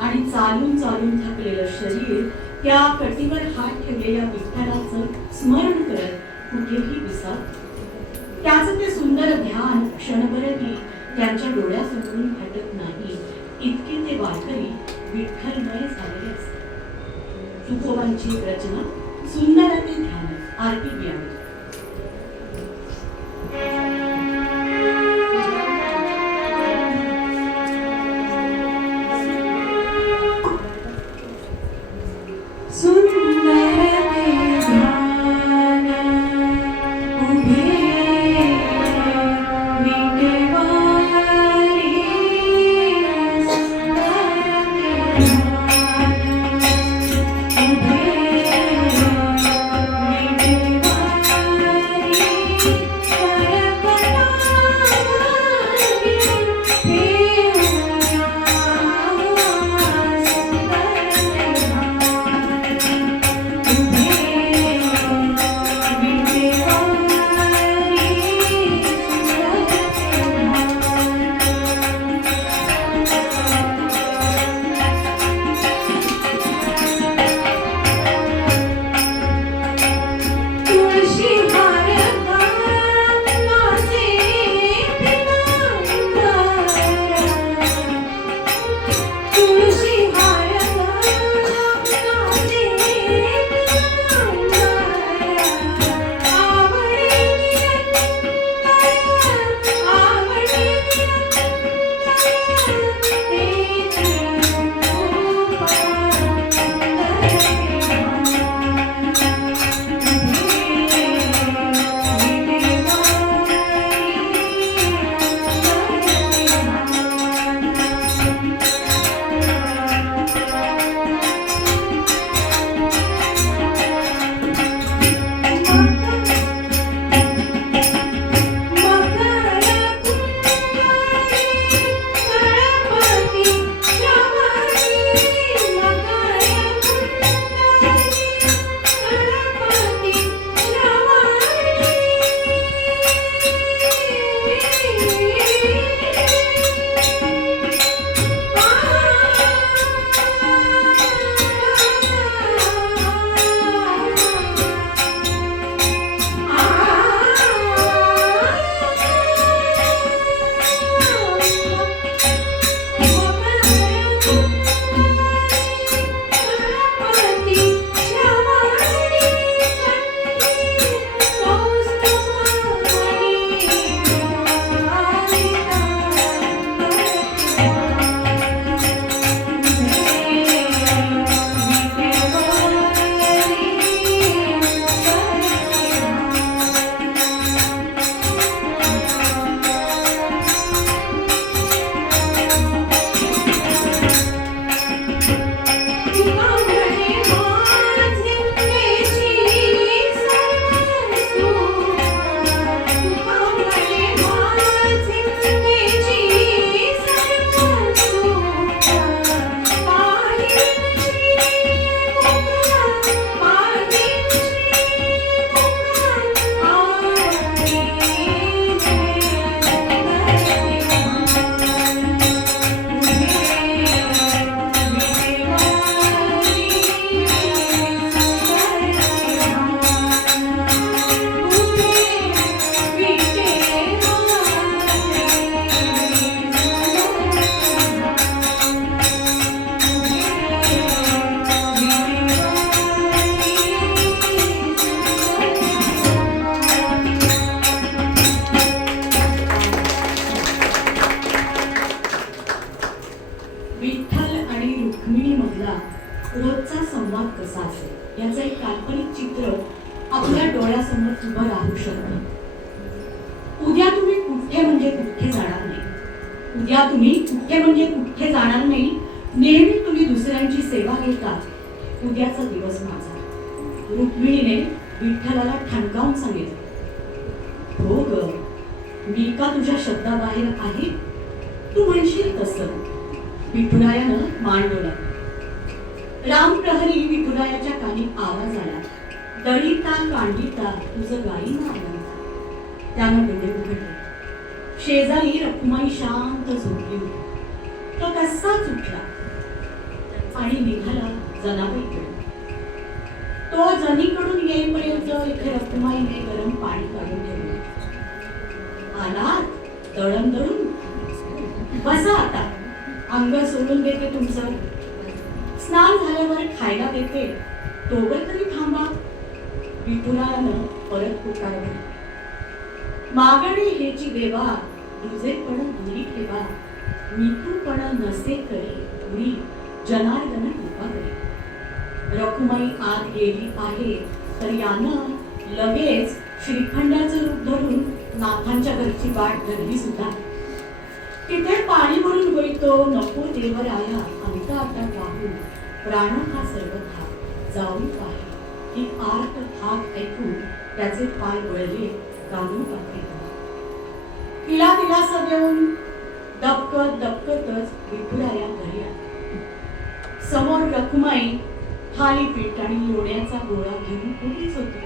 आणि चालून चालून थकलेलं शरीर त्या कटीवर हात ठेवलेल्या विठ्ठलाचं स्मरण करत कुठेही विसावतं. त्याचं ते सुंदर ध्यान क्षणभरही त्यांच्या डोळ्यासमोरून हटत नाही. इतके ते वारकरी विठ्ठलमय झालेले असतात. तुकोबांची रचना सुंदर ते ध्यान आरती घ्यावी. रोजचा संवाद कसा असेल याचं एक काल्पनिक चित्र आपल्या डोळ्यासमोर उभं राहू शकतं. उद्या तुम्ही कुठे म्हणजे कुठे जाणार नाही, उद्या तुम्ही कुठे म्हणजे कुठे जाणार नाही. नेहमी तुम्ही दुसऱ्यांची सेवा घेता. उद्याचा दिवस माझा. रुक्मिणीने विठ्ठलाला ठणकावून सांगितलं, हो ग, मी का तुझ्या शब्दाबाहेर आहे? तू म्हणशील तसं. विठुरायानं मान डोलावली. रामप्रहरी विठुरायाच्या कानी आवाज आला, दळीता कांडिता तुझं गायीनं आनंद. त्यानं डोळे उघडले. शेजारी रखुमाई शांत झोपली होती. तो कसाच उठला आणि निघाला जनाबाईकडे. तो जनीकडून येईपर्यंत इथे रखुमाईने गरम पाणी काढून ठेवले. आलात दळण दळून? बसा आता, अंग सोडून देते तुमचं. स्नान झाल्यावर खायला देते, तोवर तरी थांबा. विठुरायानं परत पुकारले, मागणी हेची देवा, दुजेपण दूरी ठेवा. मिठूपण नसे करी उरी, जनार्दन कृपा करी. रखुमाई आत गेली आहे तर यानं लगेच श्रीखंडाचं रूप धरून नाथांच्या घरची वाट धरली सुद्धा. तिथे पाणी भरून गळतो नको देवराया, अंत आता पाहून प्राण हा सर्वथा जाऊन पाहे. ही आर्त हाक ऐकून त्याचे पाय वळले, काढून पाठी. तिला दिलासा देऊन दबकत दबकतच विठुराया घरी आला. समोर रखुमाई थालीपीठ आणि लोण्याचा गोळा घेऊन उभीच होती.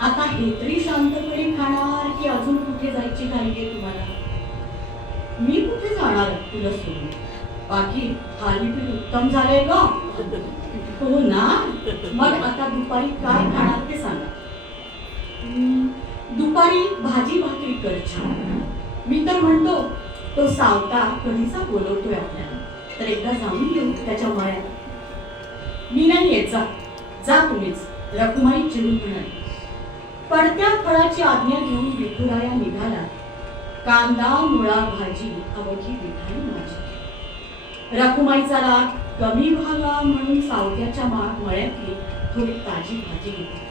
आता हे तरी शांतपणे खाणार की अजून कुठे जायची घाई आहे तुम्हाला? मी कुठे जाणार तुला सोडून? बाकी थालीपीठ उत्तम झालंय ग. हो ना, मग आता दुपारी काय खाणार ते सांगा. दुपारी भाजी भाकरी कर छान. मी तर म्हणतो तो सावता कधीचा बोलवतोय आपल्याला, तर एकदा जाऊन येऊ त्याच्या मळ्यात. मी नाही येत, जा तुम्हीच, रखुमाई चिडून म्हणाली. पडत्या फळाची आज्ञा घेऊन विठुराया निघाला. कांदा मुळा भाजी अवघी विठाई माझी. रखुमाईचा राग कमी व्हावा म्हणून सावत्याच्या मळ्यातली थोडी ताजी भाजी घेतली.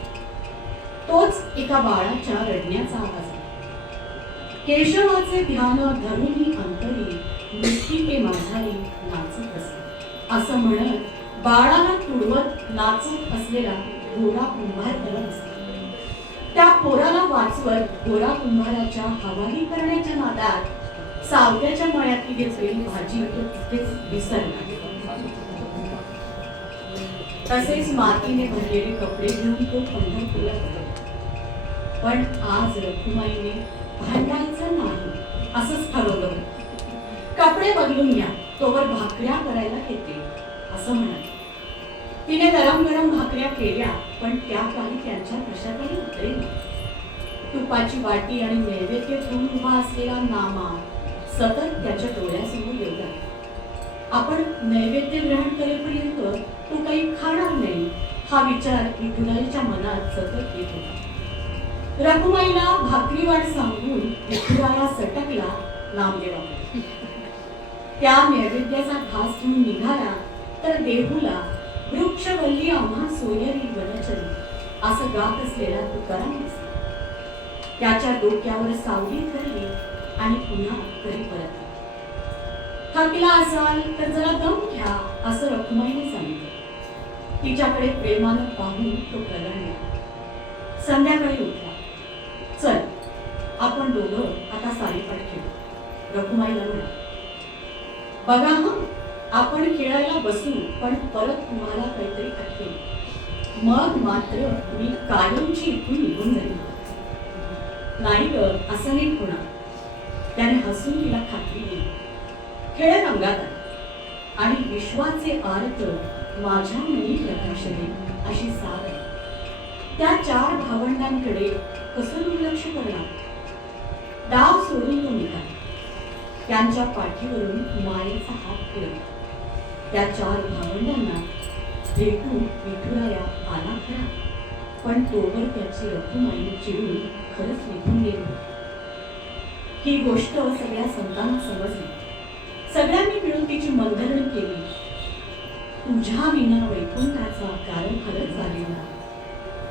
तोच एका बाळाच्या रडण्याचा आवाज आला. केशवाचे ध्यान धरूनी अंतरी, मृत्तिके माझाई नाचत असे, असं म्हणत बाळाला तुडवत नाचत असलेला गोरा कुंभार करत असतो. त्या पोराला वाचवत गोरा कुंभाराच्या हवाली करण्याच्या नादात सावत्याच्या मळ्यातली घेतलेली भाजी तिथेच विसरला. तसेच मातीने भरलेले कपडे घेऊन तो पंढरपूरला गेला. पण आज रखुमाईने भांडायचं नाही असंच ठरवलं. कपडे बदलून घ्या, तोवर भाकऱ्या करायला येते असं म्हणाले. तिने गरम गरम भाकऱ्या केल्या, पण त्या काही त्यांच्या कशातही उतरे नाही. तुपाची वाटी आणि नैवेद्य ठेवून उभा असलेला नामा सतत त्याच्या डोळ्यासमोर येऊ लागला. आपण नैवेद्य ग्रहण करेपर्यंत तो काही खाणार नाही हा विचार विठुरायाच्या मनात सतत येत होता. रखुमाईला भाकरी वाट सांगून विठुराया सटकला नामदेवाकडे. त्या नैवेद्याचा घास घेऊन निघाला तर देहूला वृक्षवल्ली आम्हा सोयरी वनचरी असं गात असलेला तुकाराम दिसला. त्याच्या डोक्यावर सावली धरली आणि पुन्हा घरी परतला. थकला असाल तर जरा दम घ्या असं रखुमाईने सांगितलं. तिच्याकडे प्रेमानं पाहून तो कळवला. संध्याकाळी उठला. चल आपण दोघं आता सारीपाट खेळू. रखुमाईला म्हणाला, बघा हं, आपण खेळायला बसू, पण परत तुम्हाला काहीतरी आठवेल. मग मात्र मी कायमची इथून निघून जाईल. नाही ग, असं नाही होणार. त्याने हसून तिला खात्री दिली. खेळ रंगात आला आणि विश्वाचे आर्त माझ्या मनी प्रकाशने अशी साथ आहे. त्या 4 भावंडांकडे कसं दुर्लक्ष करणार? डाव सोडून तो निघाला. त्यांच्या पाठीवरून मायेचा हात फिरवला. त्या 4 भावंडांना भेटून विठुराया आला खरा, पण तोवर त्याची रखुमाई चिडून खरंच निघून गेली. ही गोष्ट सगळ्या संतांना समजली. सगळ्यांनी मिळून तिची मंथन केली. तुझ्या विना वैकुंठाचा कारण खरंच झालेला,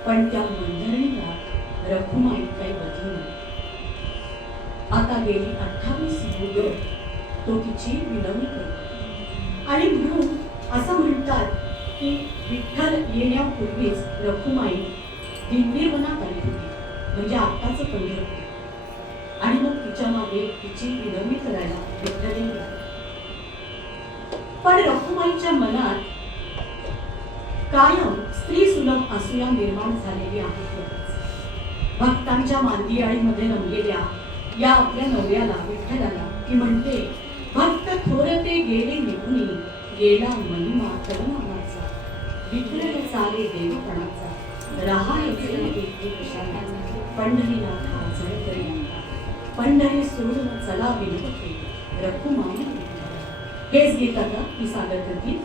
पण त्या मंथनीला रखुमाई काही बदलू नये. आता गेली 28 युग तो तिची विनवणी करतो. आणि म्हणून असं म्हणतात की विठ्ठल येण्यापूर्वीच रखुमाई दिंडीवनात आली होती, म्हणजे आत्ताचं पंढरपूर. आणि मग तिच्या मागे तिची विनवणी करायला विठ्ठल गेला. पण रखुमाईच्या मनात कायम स्त्री सुलभ असूया निर्माण झालेली आहे. भक्तांच्या मांदियाळीमध्ये रमलेल्या या आपल्या नवऱ्याला विठ्ठलाला ती म्हणते, भक्त थोरते गेले निघुनी, गेला महिमा तरुणाचा, विठ्ठल चाले देवपणाचा, रहायचे एकटे कशाला, पंढरीनाथा जळकरी अंगा, पंढरी सोडून चला विनवते, रखुमाई विठ्ठल. हेच गीत आता ती सादर करतील.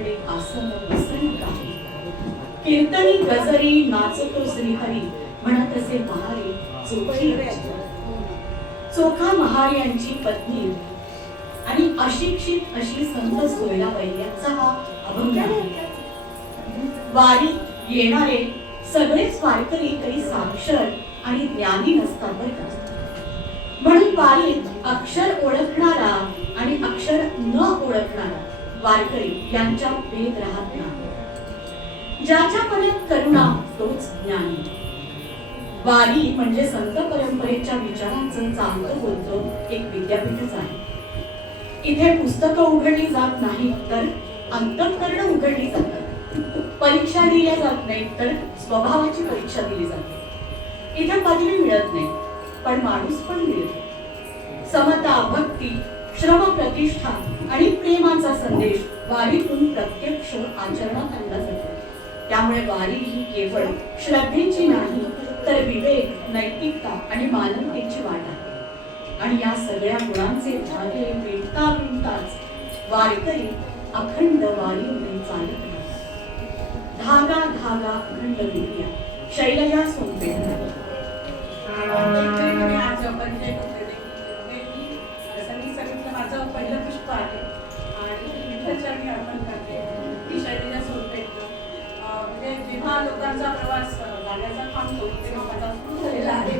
आढळे आसन बसन काही. कीर्तनी गजरी नाचतो श्रीहरी म्हणत असे महारी चोखी यांची. चोखा महार यांची पत्नी आणि अशिक्षित अशी संत सोयराबाई यांचा हा अभंग आहे. वारी येणारे सगळेच वारकरी काही साक्षर आणि ज्ञानी नसतात बरं का. म्हणून वारीत अक्षर ओळखणारा आणि अक्षर न ओळखणारा वारकरी यांच्या भेद राहत नाही. ज्याच्या मनात करुणा तोच ज्ञानी. वारी म्हणजे संत परंपरेच्या विचारांचं चांगलं बोलतो एक विद्यापीठच आहे. इथे पुस्तकं उघडली जात नाही तर अंतःकरण उघडली जातात. परीक्षा दिल्या जात नाही तर स्वभावाची परीक्षा दिली जाते. इथे पदवी मिळत नाही पण माणूस पण मिळतो. समता, भक्ती, श्रम, प्रतिष्ठा आणि प्रेमाचा संदेश वारीतून प्रत्यक्ष आचरणात आणला जातो. त्यामुळे वारी ही केवळ श्रद्धेची नाही तर विवेक, नैतिकता आणि मानवतेची वाट आहे. आणि या सगळ्या गुणांचे धागे विणताच वारकरी अखंड वारीमध्ये चालत राहतात. धागा धागा अखंड विणूया. शैलजा सोनपेठ. माझं पहिलं पुष्प आहे आणि विठ्ठलच्या मी अर्पण करते. ती शैलजा सोनपेठ. म्हणजे जेव्हा लोकांचा प्रवास गाण्याचा थांबतो तेव्हा माझा सुरू झालेला आहे.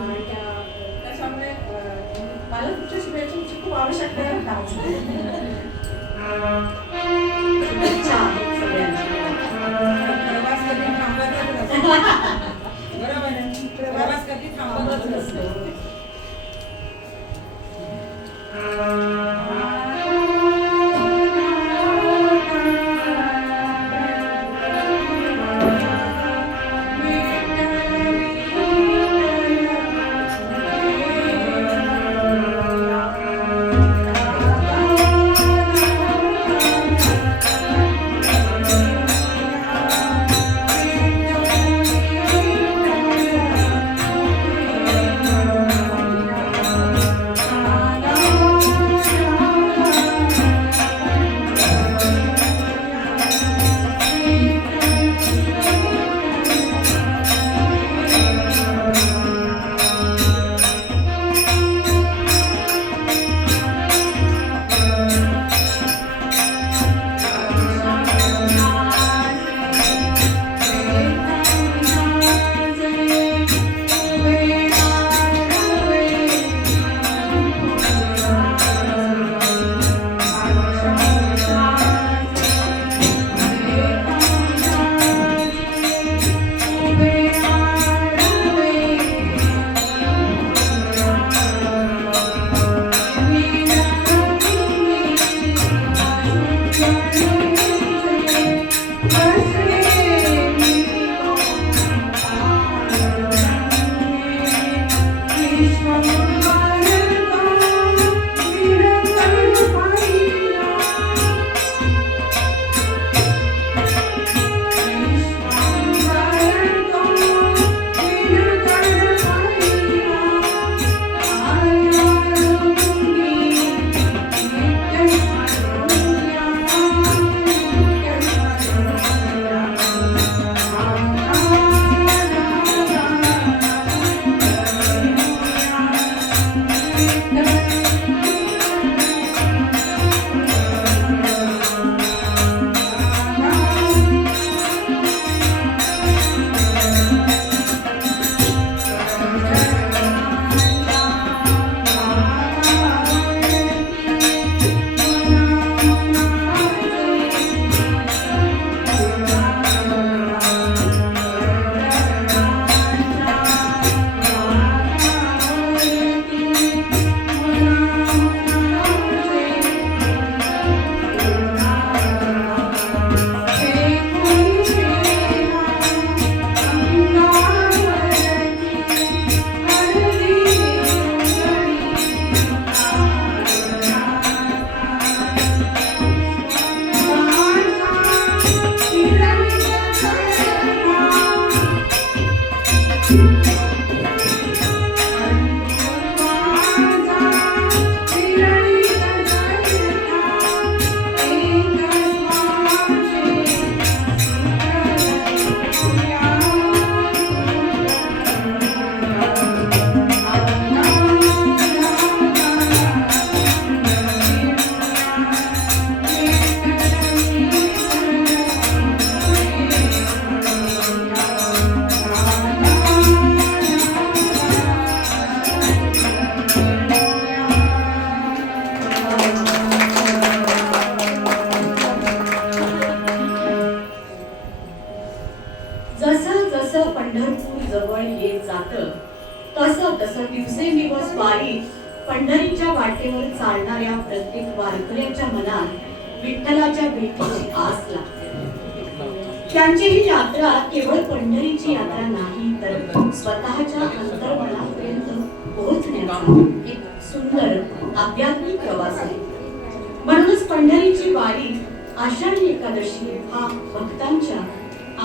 आणि त्याच्यामुळे मला तुमच्या शुभेच्छांची खूप आवश्यकता आहे. प्रवास कधी थांबतच नसतो. बरोबर आहे. प्रवास कधी थांबतच नसतो. जवळ येत जातं तसं तसं दिवसेंदिवस वारी पंढरीच्या वाटेवर चालणाऱ्या प्रत्येक वारकऱ्याच्या मनात विठ्ठलाच्या भेटीची आस लागते. त्यांची ही यात्रा केवळ पंढरीची यात्रा नाही तर स्वतःच्या अंतर्मनापर्यंत पोहोचण्याचा एक सुंदर आध्यात्मिक प्रवास आहे. म्हणूनच पंढरीची वारी आषाढी एकादशी हा भक्तांच्या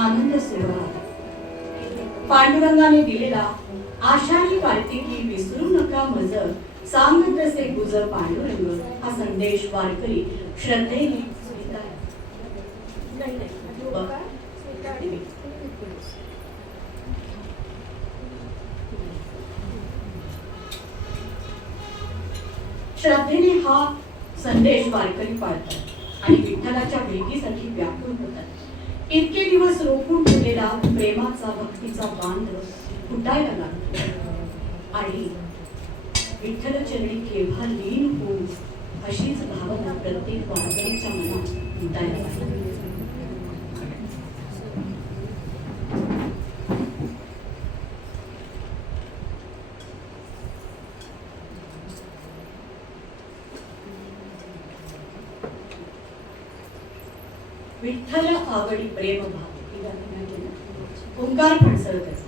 आनंद सोहळा आहे. पांडुरंगाने दिलेला आषाढी कार्तिकी विसरू नका मज सांग तसे गुज पांडुरंग हा संदेश वारकरी श्रद्धेने स्वीकारतात. श्रद्धेने हा संदेश वारकरी पाळतात आणि विठ्ठलाच्या भेटीसाठी व्याकुळ होतात. इतके दिवस रोखून ठेवलेला प्रेमाचा भक्तीचा बांध फुटायला लागतो आणि विठ्ठल चरणी केव्हा लीन होऊ अशीच भावना प्रत्येक वारकऱ्याच्या मनात फुटायला लागते. विठ्ठल आवडी प्रेम भाव ओंकार फणसळत असते.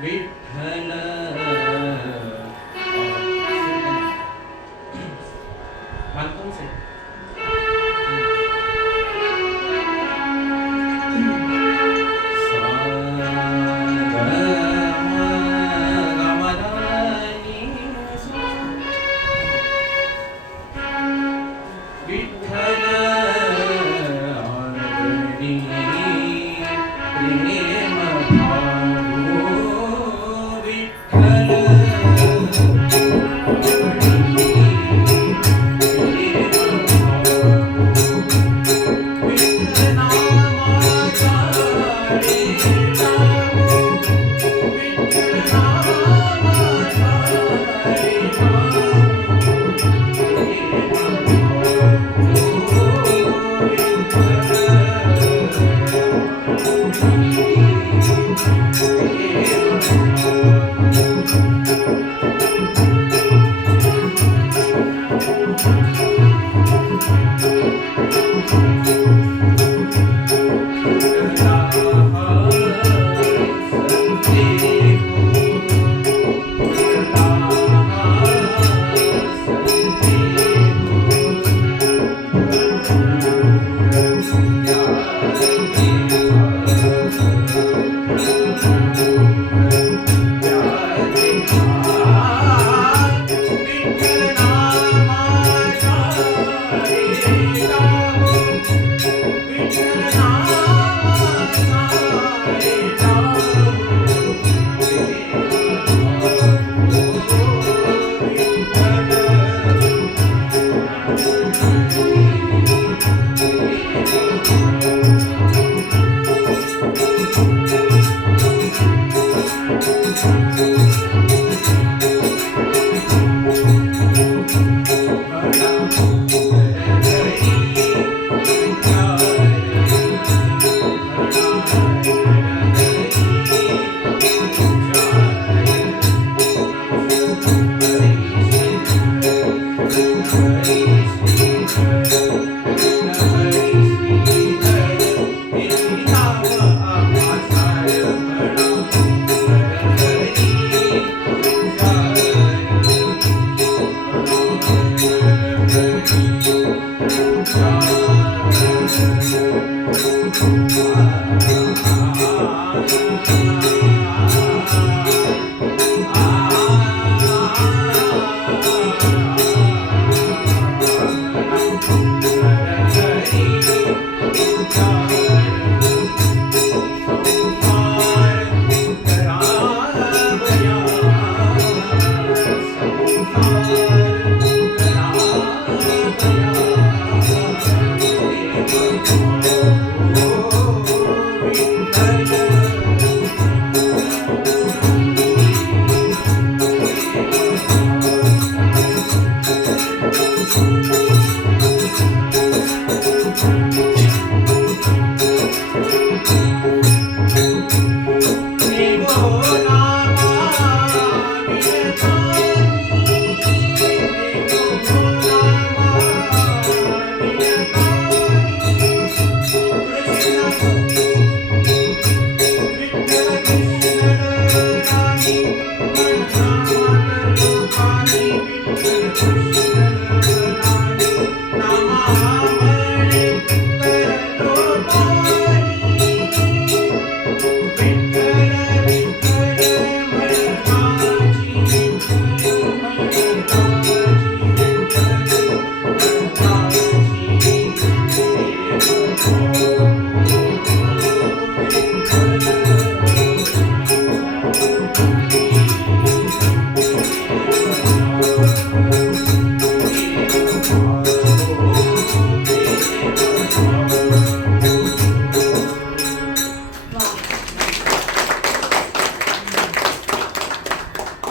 विठ्ठल मानतो से विठ्ठल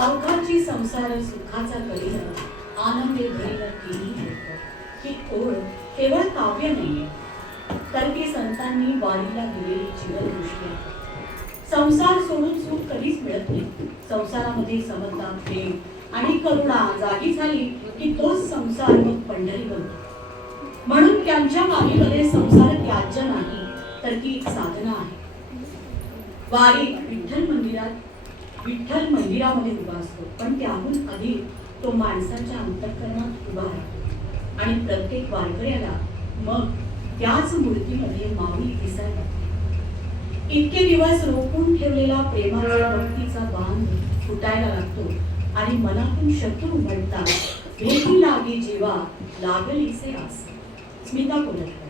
अवघाची संसार सुखाचा करील आनंदे भरील तिन्ही लोक. ही ओळ केवळ काव्य नाहीये, तर ती संतांनी वारीला दिलेली जीवनदृष्टी आहे. संसार सोडून सुख कधीच मिळत नाही. संसारामध्ये समता, प्रेम आणि करुणा जागी झाली की तोच संसार मग पंढरी बनतो. म्हणून त्यांच्या वारीमध्ये संसार त्याज्य नाही, तर ती एक साधना आहे. वारी विठ्ठल मंदिरामध्ये उभा असतो, पण त्याहून अधिक तो माणसाच्या अंतःकरणात उभा आहे. आणि प्रत्येक वारकऱ्याला मग त्याच मूर्तीमध्ये माऊली दिसायला लागते. इतके दिवस रोखून ठेवलेला प्रेमाचा भक्तीचा बांध फुटायला लागतो आणि मनातून शब्द उमटतात, भेटी लागी जीवा लागलीसे आस. स्मिता कोल्हटकर.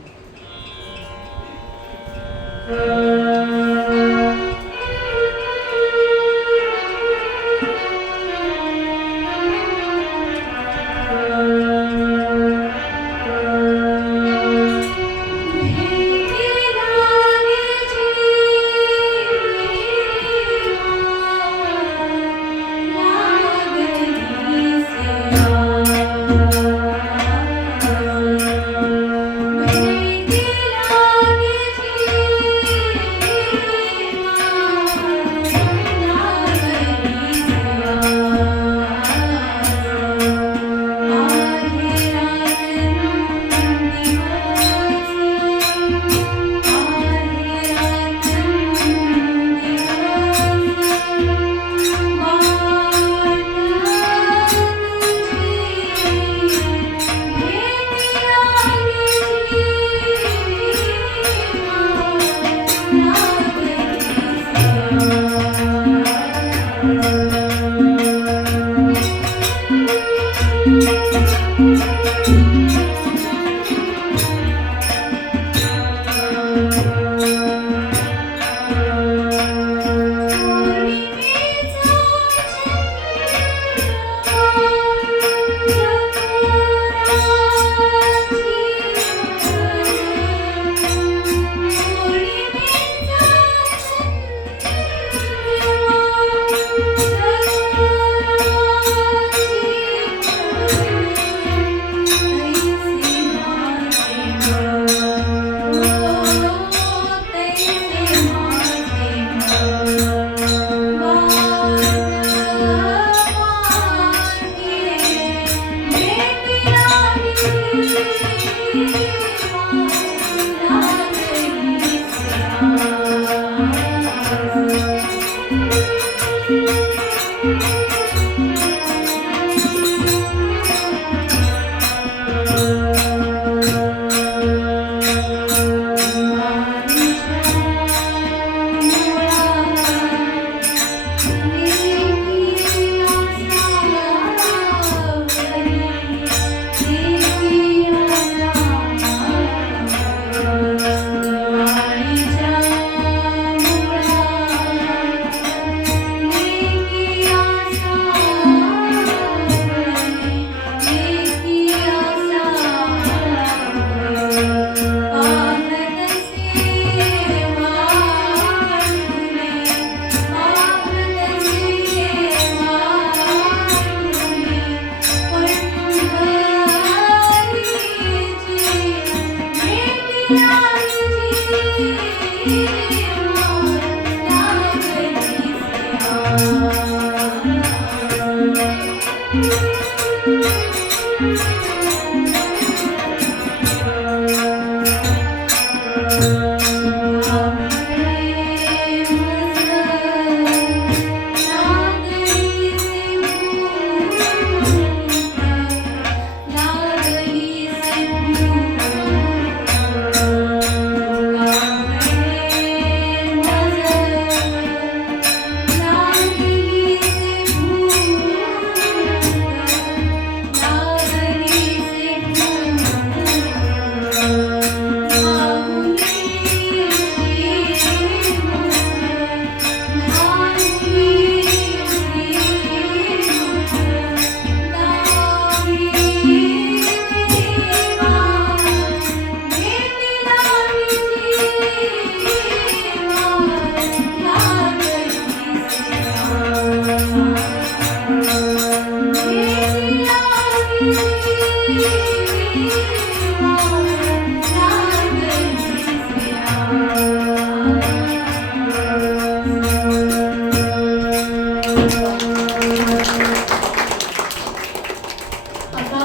आता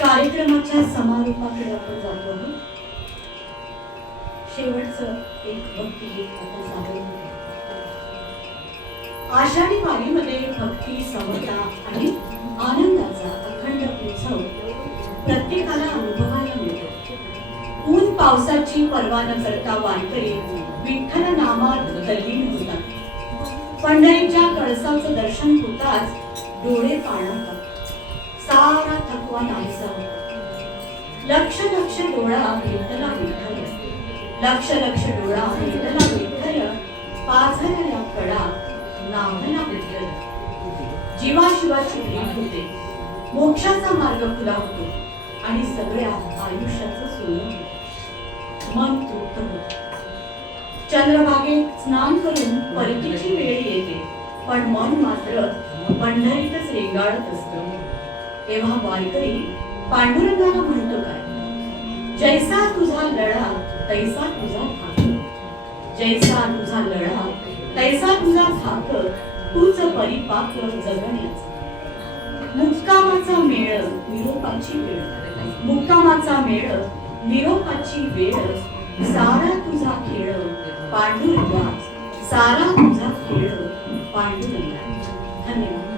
कार्यक्रमाच्या समारोपाकडे आपण जातो आहोत. शेवटचं एक भक्तिगीत आपण सादर करू. आषाढी वारीमध्ये भक्ती, समता आणि आनंदाचा अखंड उत्सव प्रत्येकाला अनुभवायला मिळतो. ऊन पावसाची पर्वा न करता वारकरी विठ्ठल नामात तल्लीन होतात. पंढरीच्या कळसाचं दर्शन होताच डोळे पाणावतात. सारा थकवा नाहीसा होतो. लक्ष लक्ष डोळा विठ्ठला विठ्ठल, लक्ष लक्ष डोळा विठ्ठला विठ्ठल, पाझरल्या कडा नामना विठ्ठल. जीवाशिवाची भेट होते, मोक्षाचा मार्ग खुला होतो आणि सगळ्या आयुष्याचं सोनं होतं. मन तृप्त होतं. चंद्रभागेत स्नान करून परतीची वेळ येते, पण मन मात्र पंढरीतच रेंगाळत असतं. तेव्हा वारकरी पांडुरंगाला म्हणतो काय? जैसा तुझा लढा तैसा तुझा थाक, जैसा तुझा लढा तैसा तुझा थाक, तूच परिपाक जगण्याचा. मुक्कामाचा मेळ निरोपाची वेळ, मुक्कामाचा मेळ निरोपाची वेळ, सारा तुझा खेळ पांडुरंगा, सारा तुझा खेळ पांडुरंगा. धन्यवाद.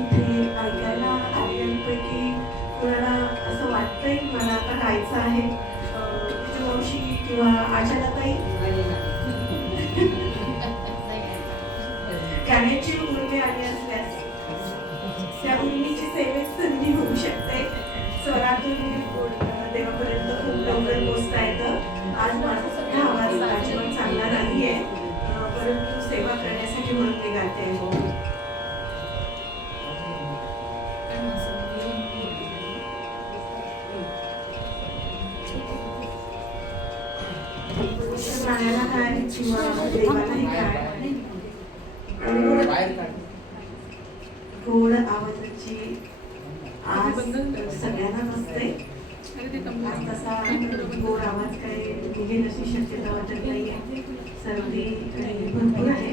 इथे ऐकायला आलेल्यांपैकी कोणाला असं वाटतंय की मला आता गायचं आहे, मावशी किंवा आचार्याताई गाण्याची उर्मी आली असल्यास त्या उर्मीची सेवेत संधी होऊ शकते. स्वरातून देवापर्यंत खूप लवकर पोचता येतं. आज माझा सध्या आवाज अजिबात चांगला नाहीये, परंतु सेवा करण्यासाठी म्हणून मी गाते. गाण्याला काय किंवा देवालाही काय, गोड आवाजाची आज सगळ्यांनाच असते. आज तसा गोड आवाज काही निघेल अशी शक्यता वाटत नाहीये. सर्दी भरपूर आहे.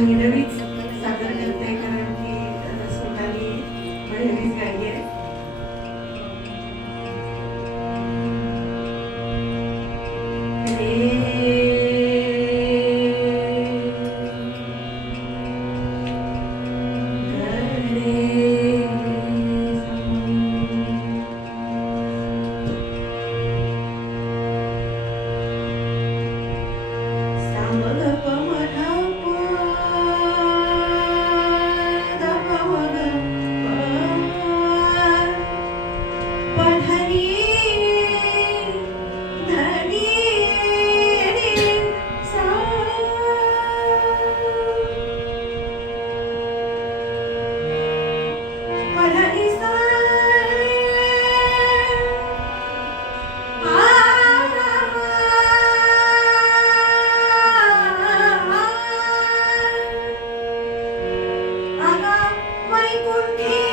भैरवीच सादर करते, कारण की स्वतःनी भैरवीच गायली आहे. Yeah.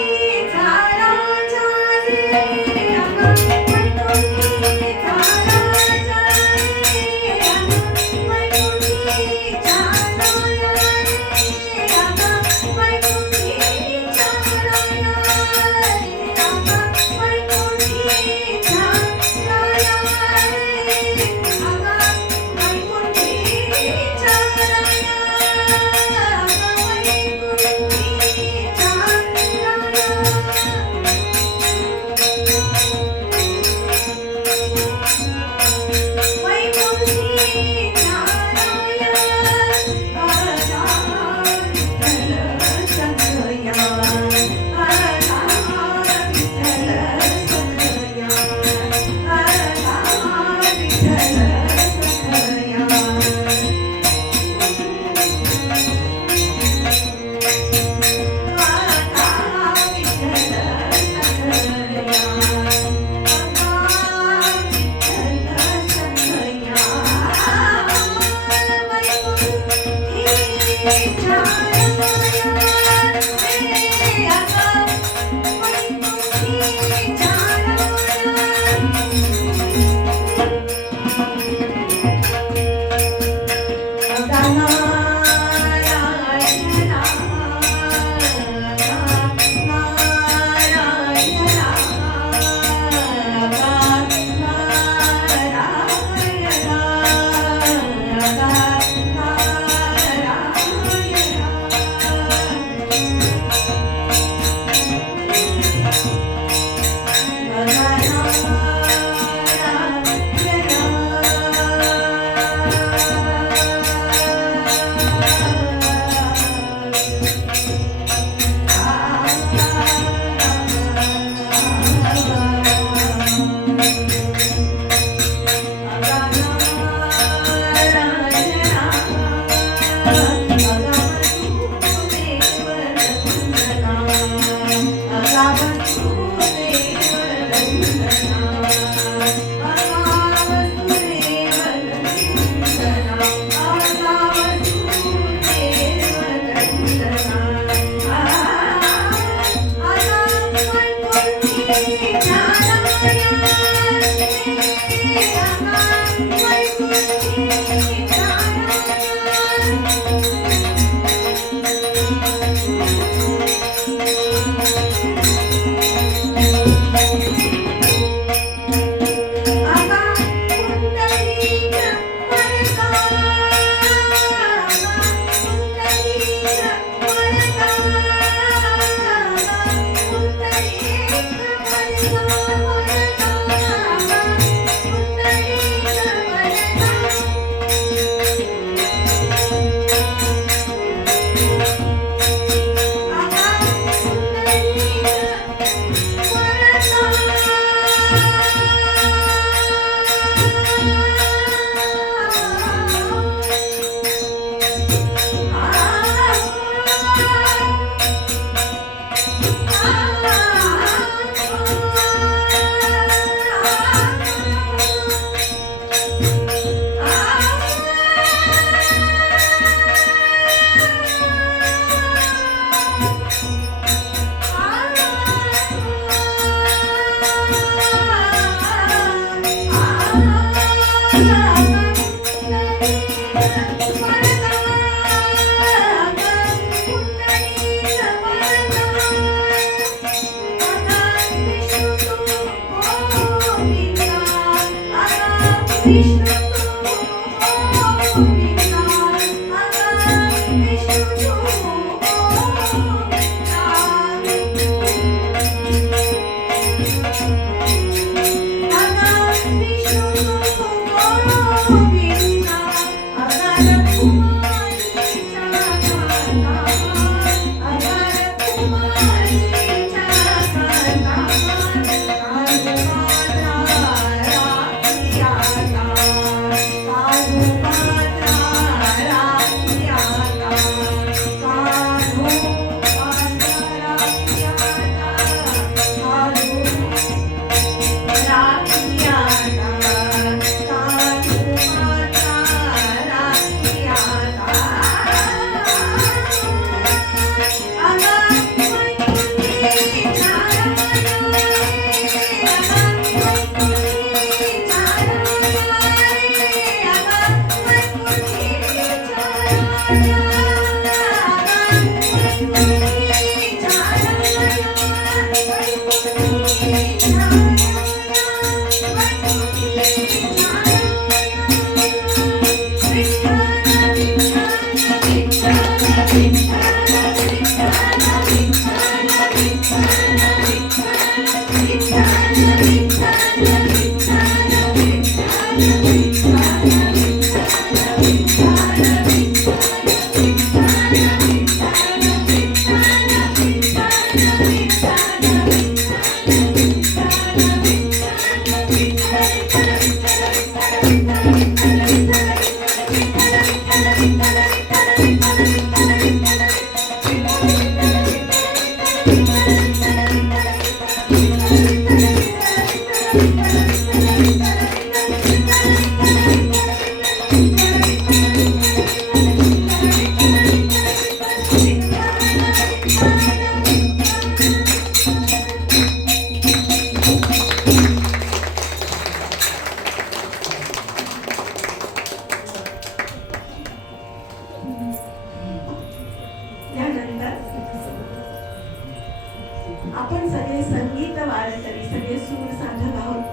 आपण सगळे संगीत वारकरी, सगळे सूर साधक आहोत.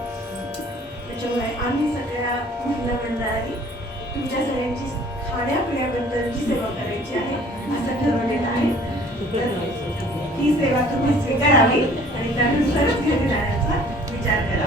त्याच्यामुळे आम्ही सगळ्या महिला मंडळाने तुमच्या सगळ्यांची खाण्यापिण्याबद्दलची सेवा करायची आहे असं ठरवलेलं आहे. तर ही सेवा तुम्ही स्वीकारावी आणि त्यानंतर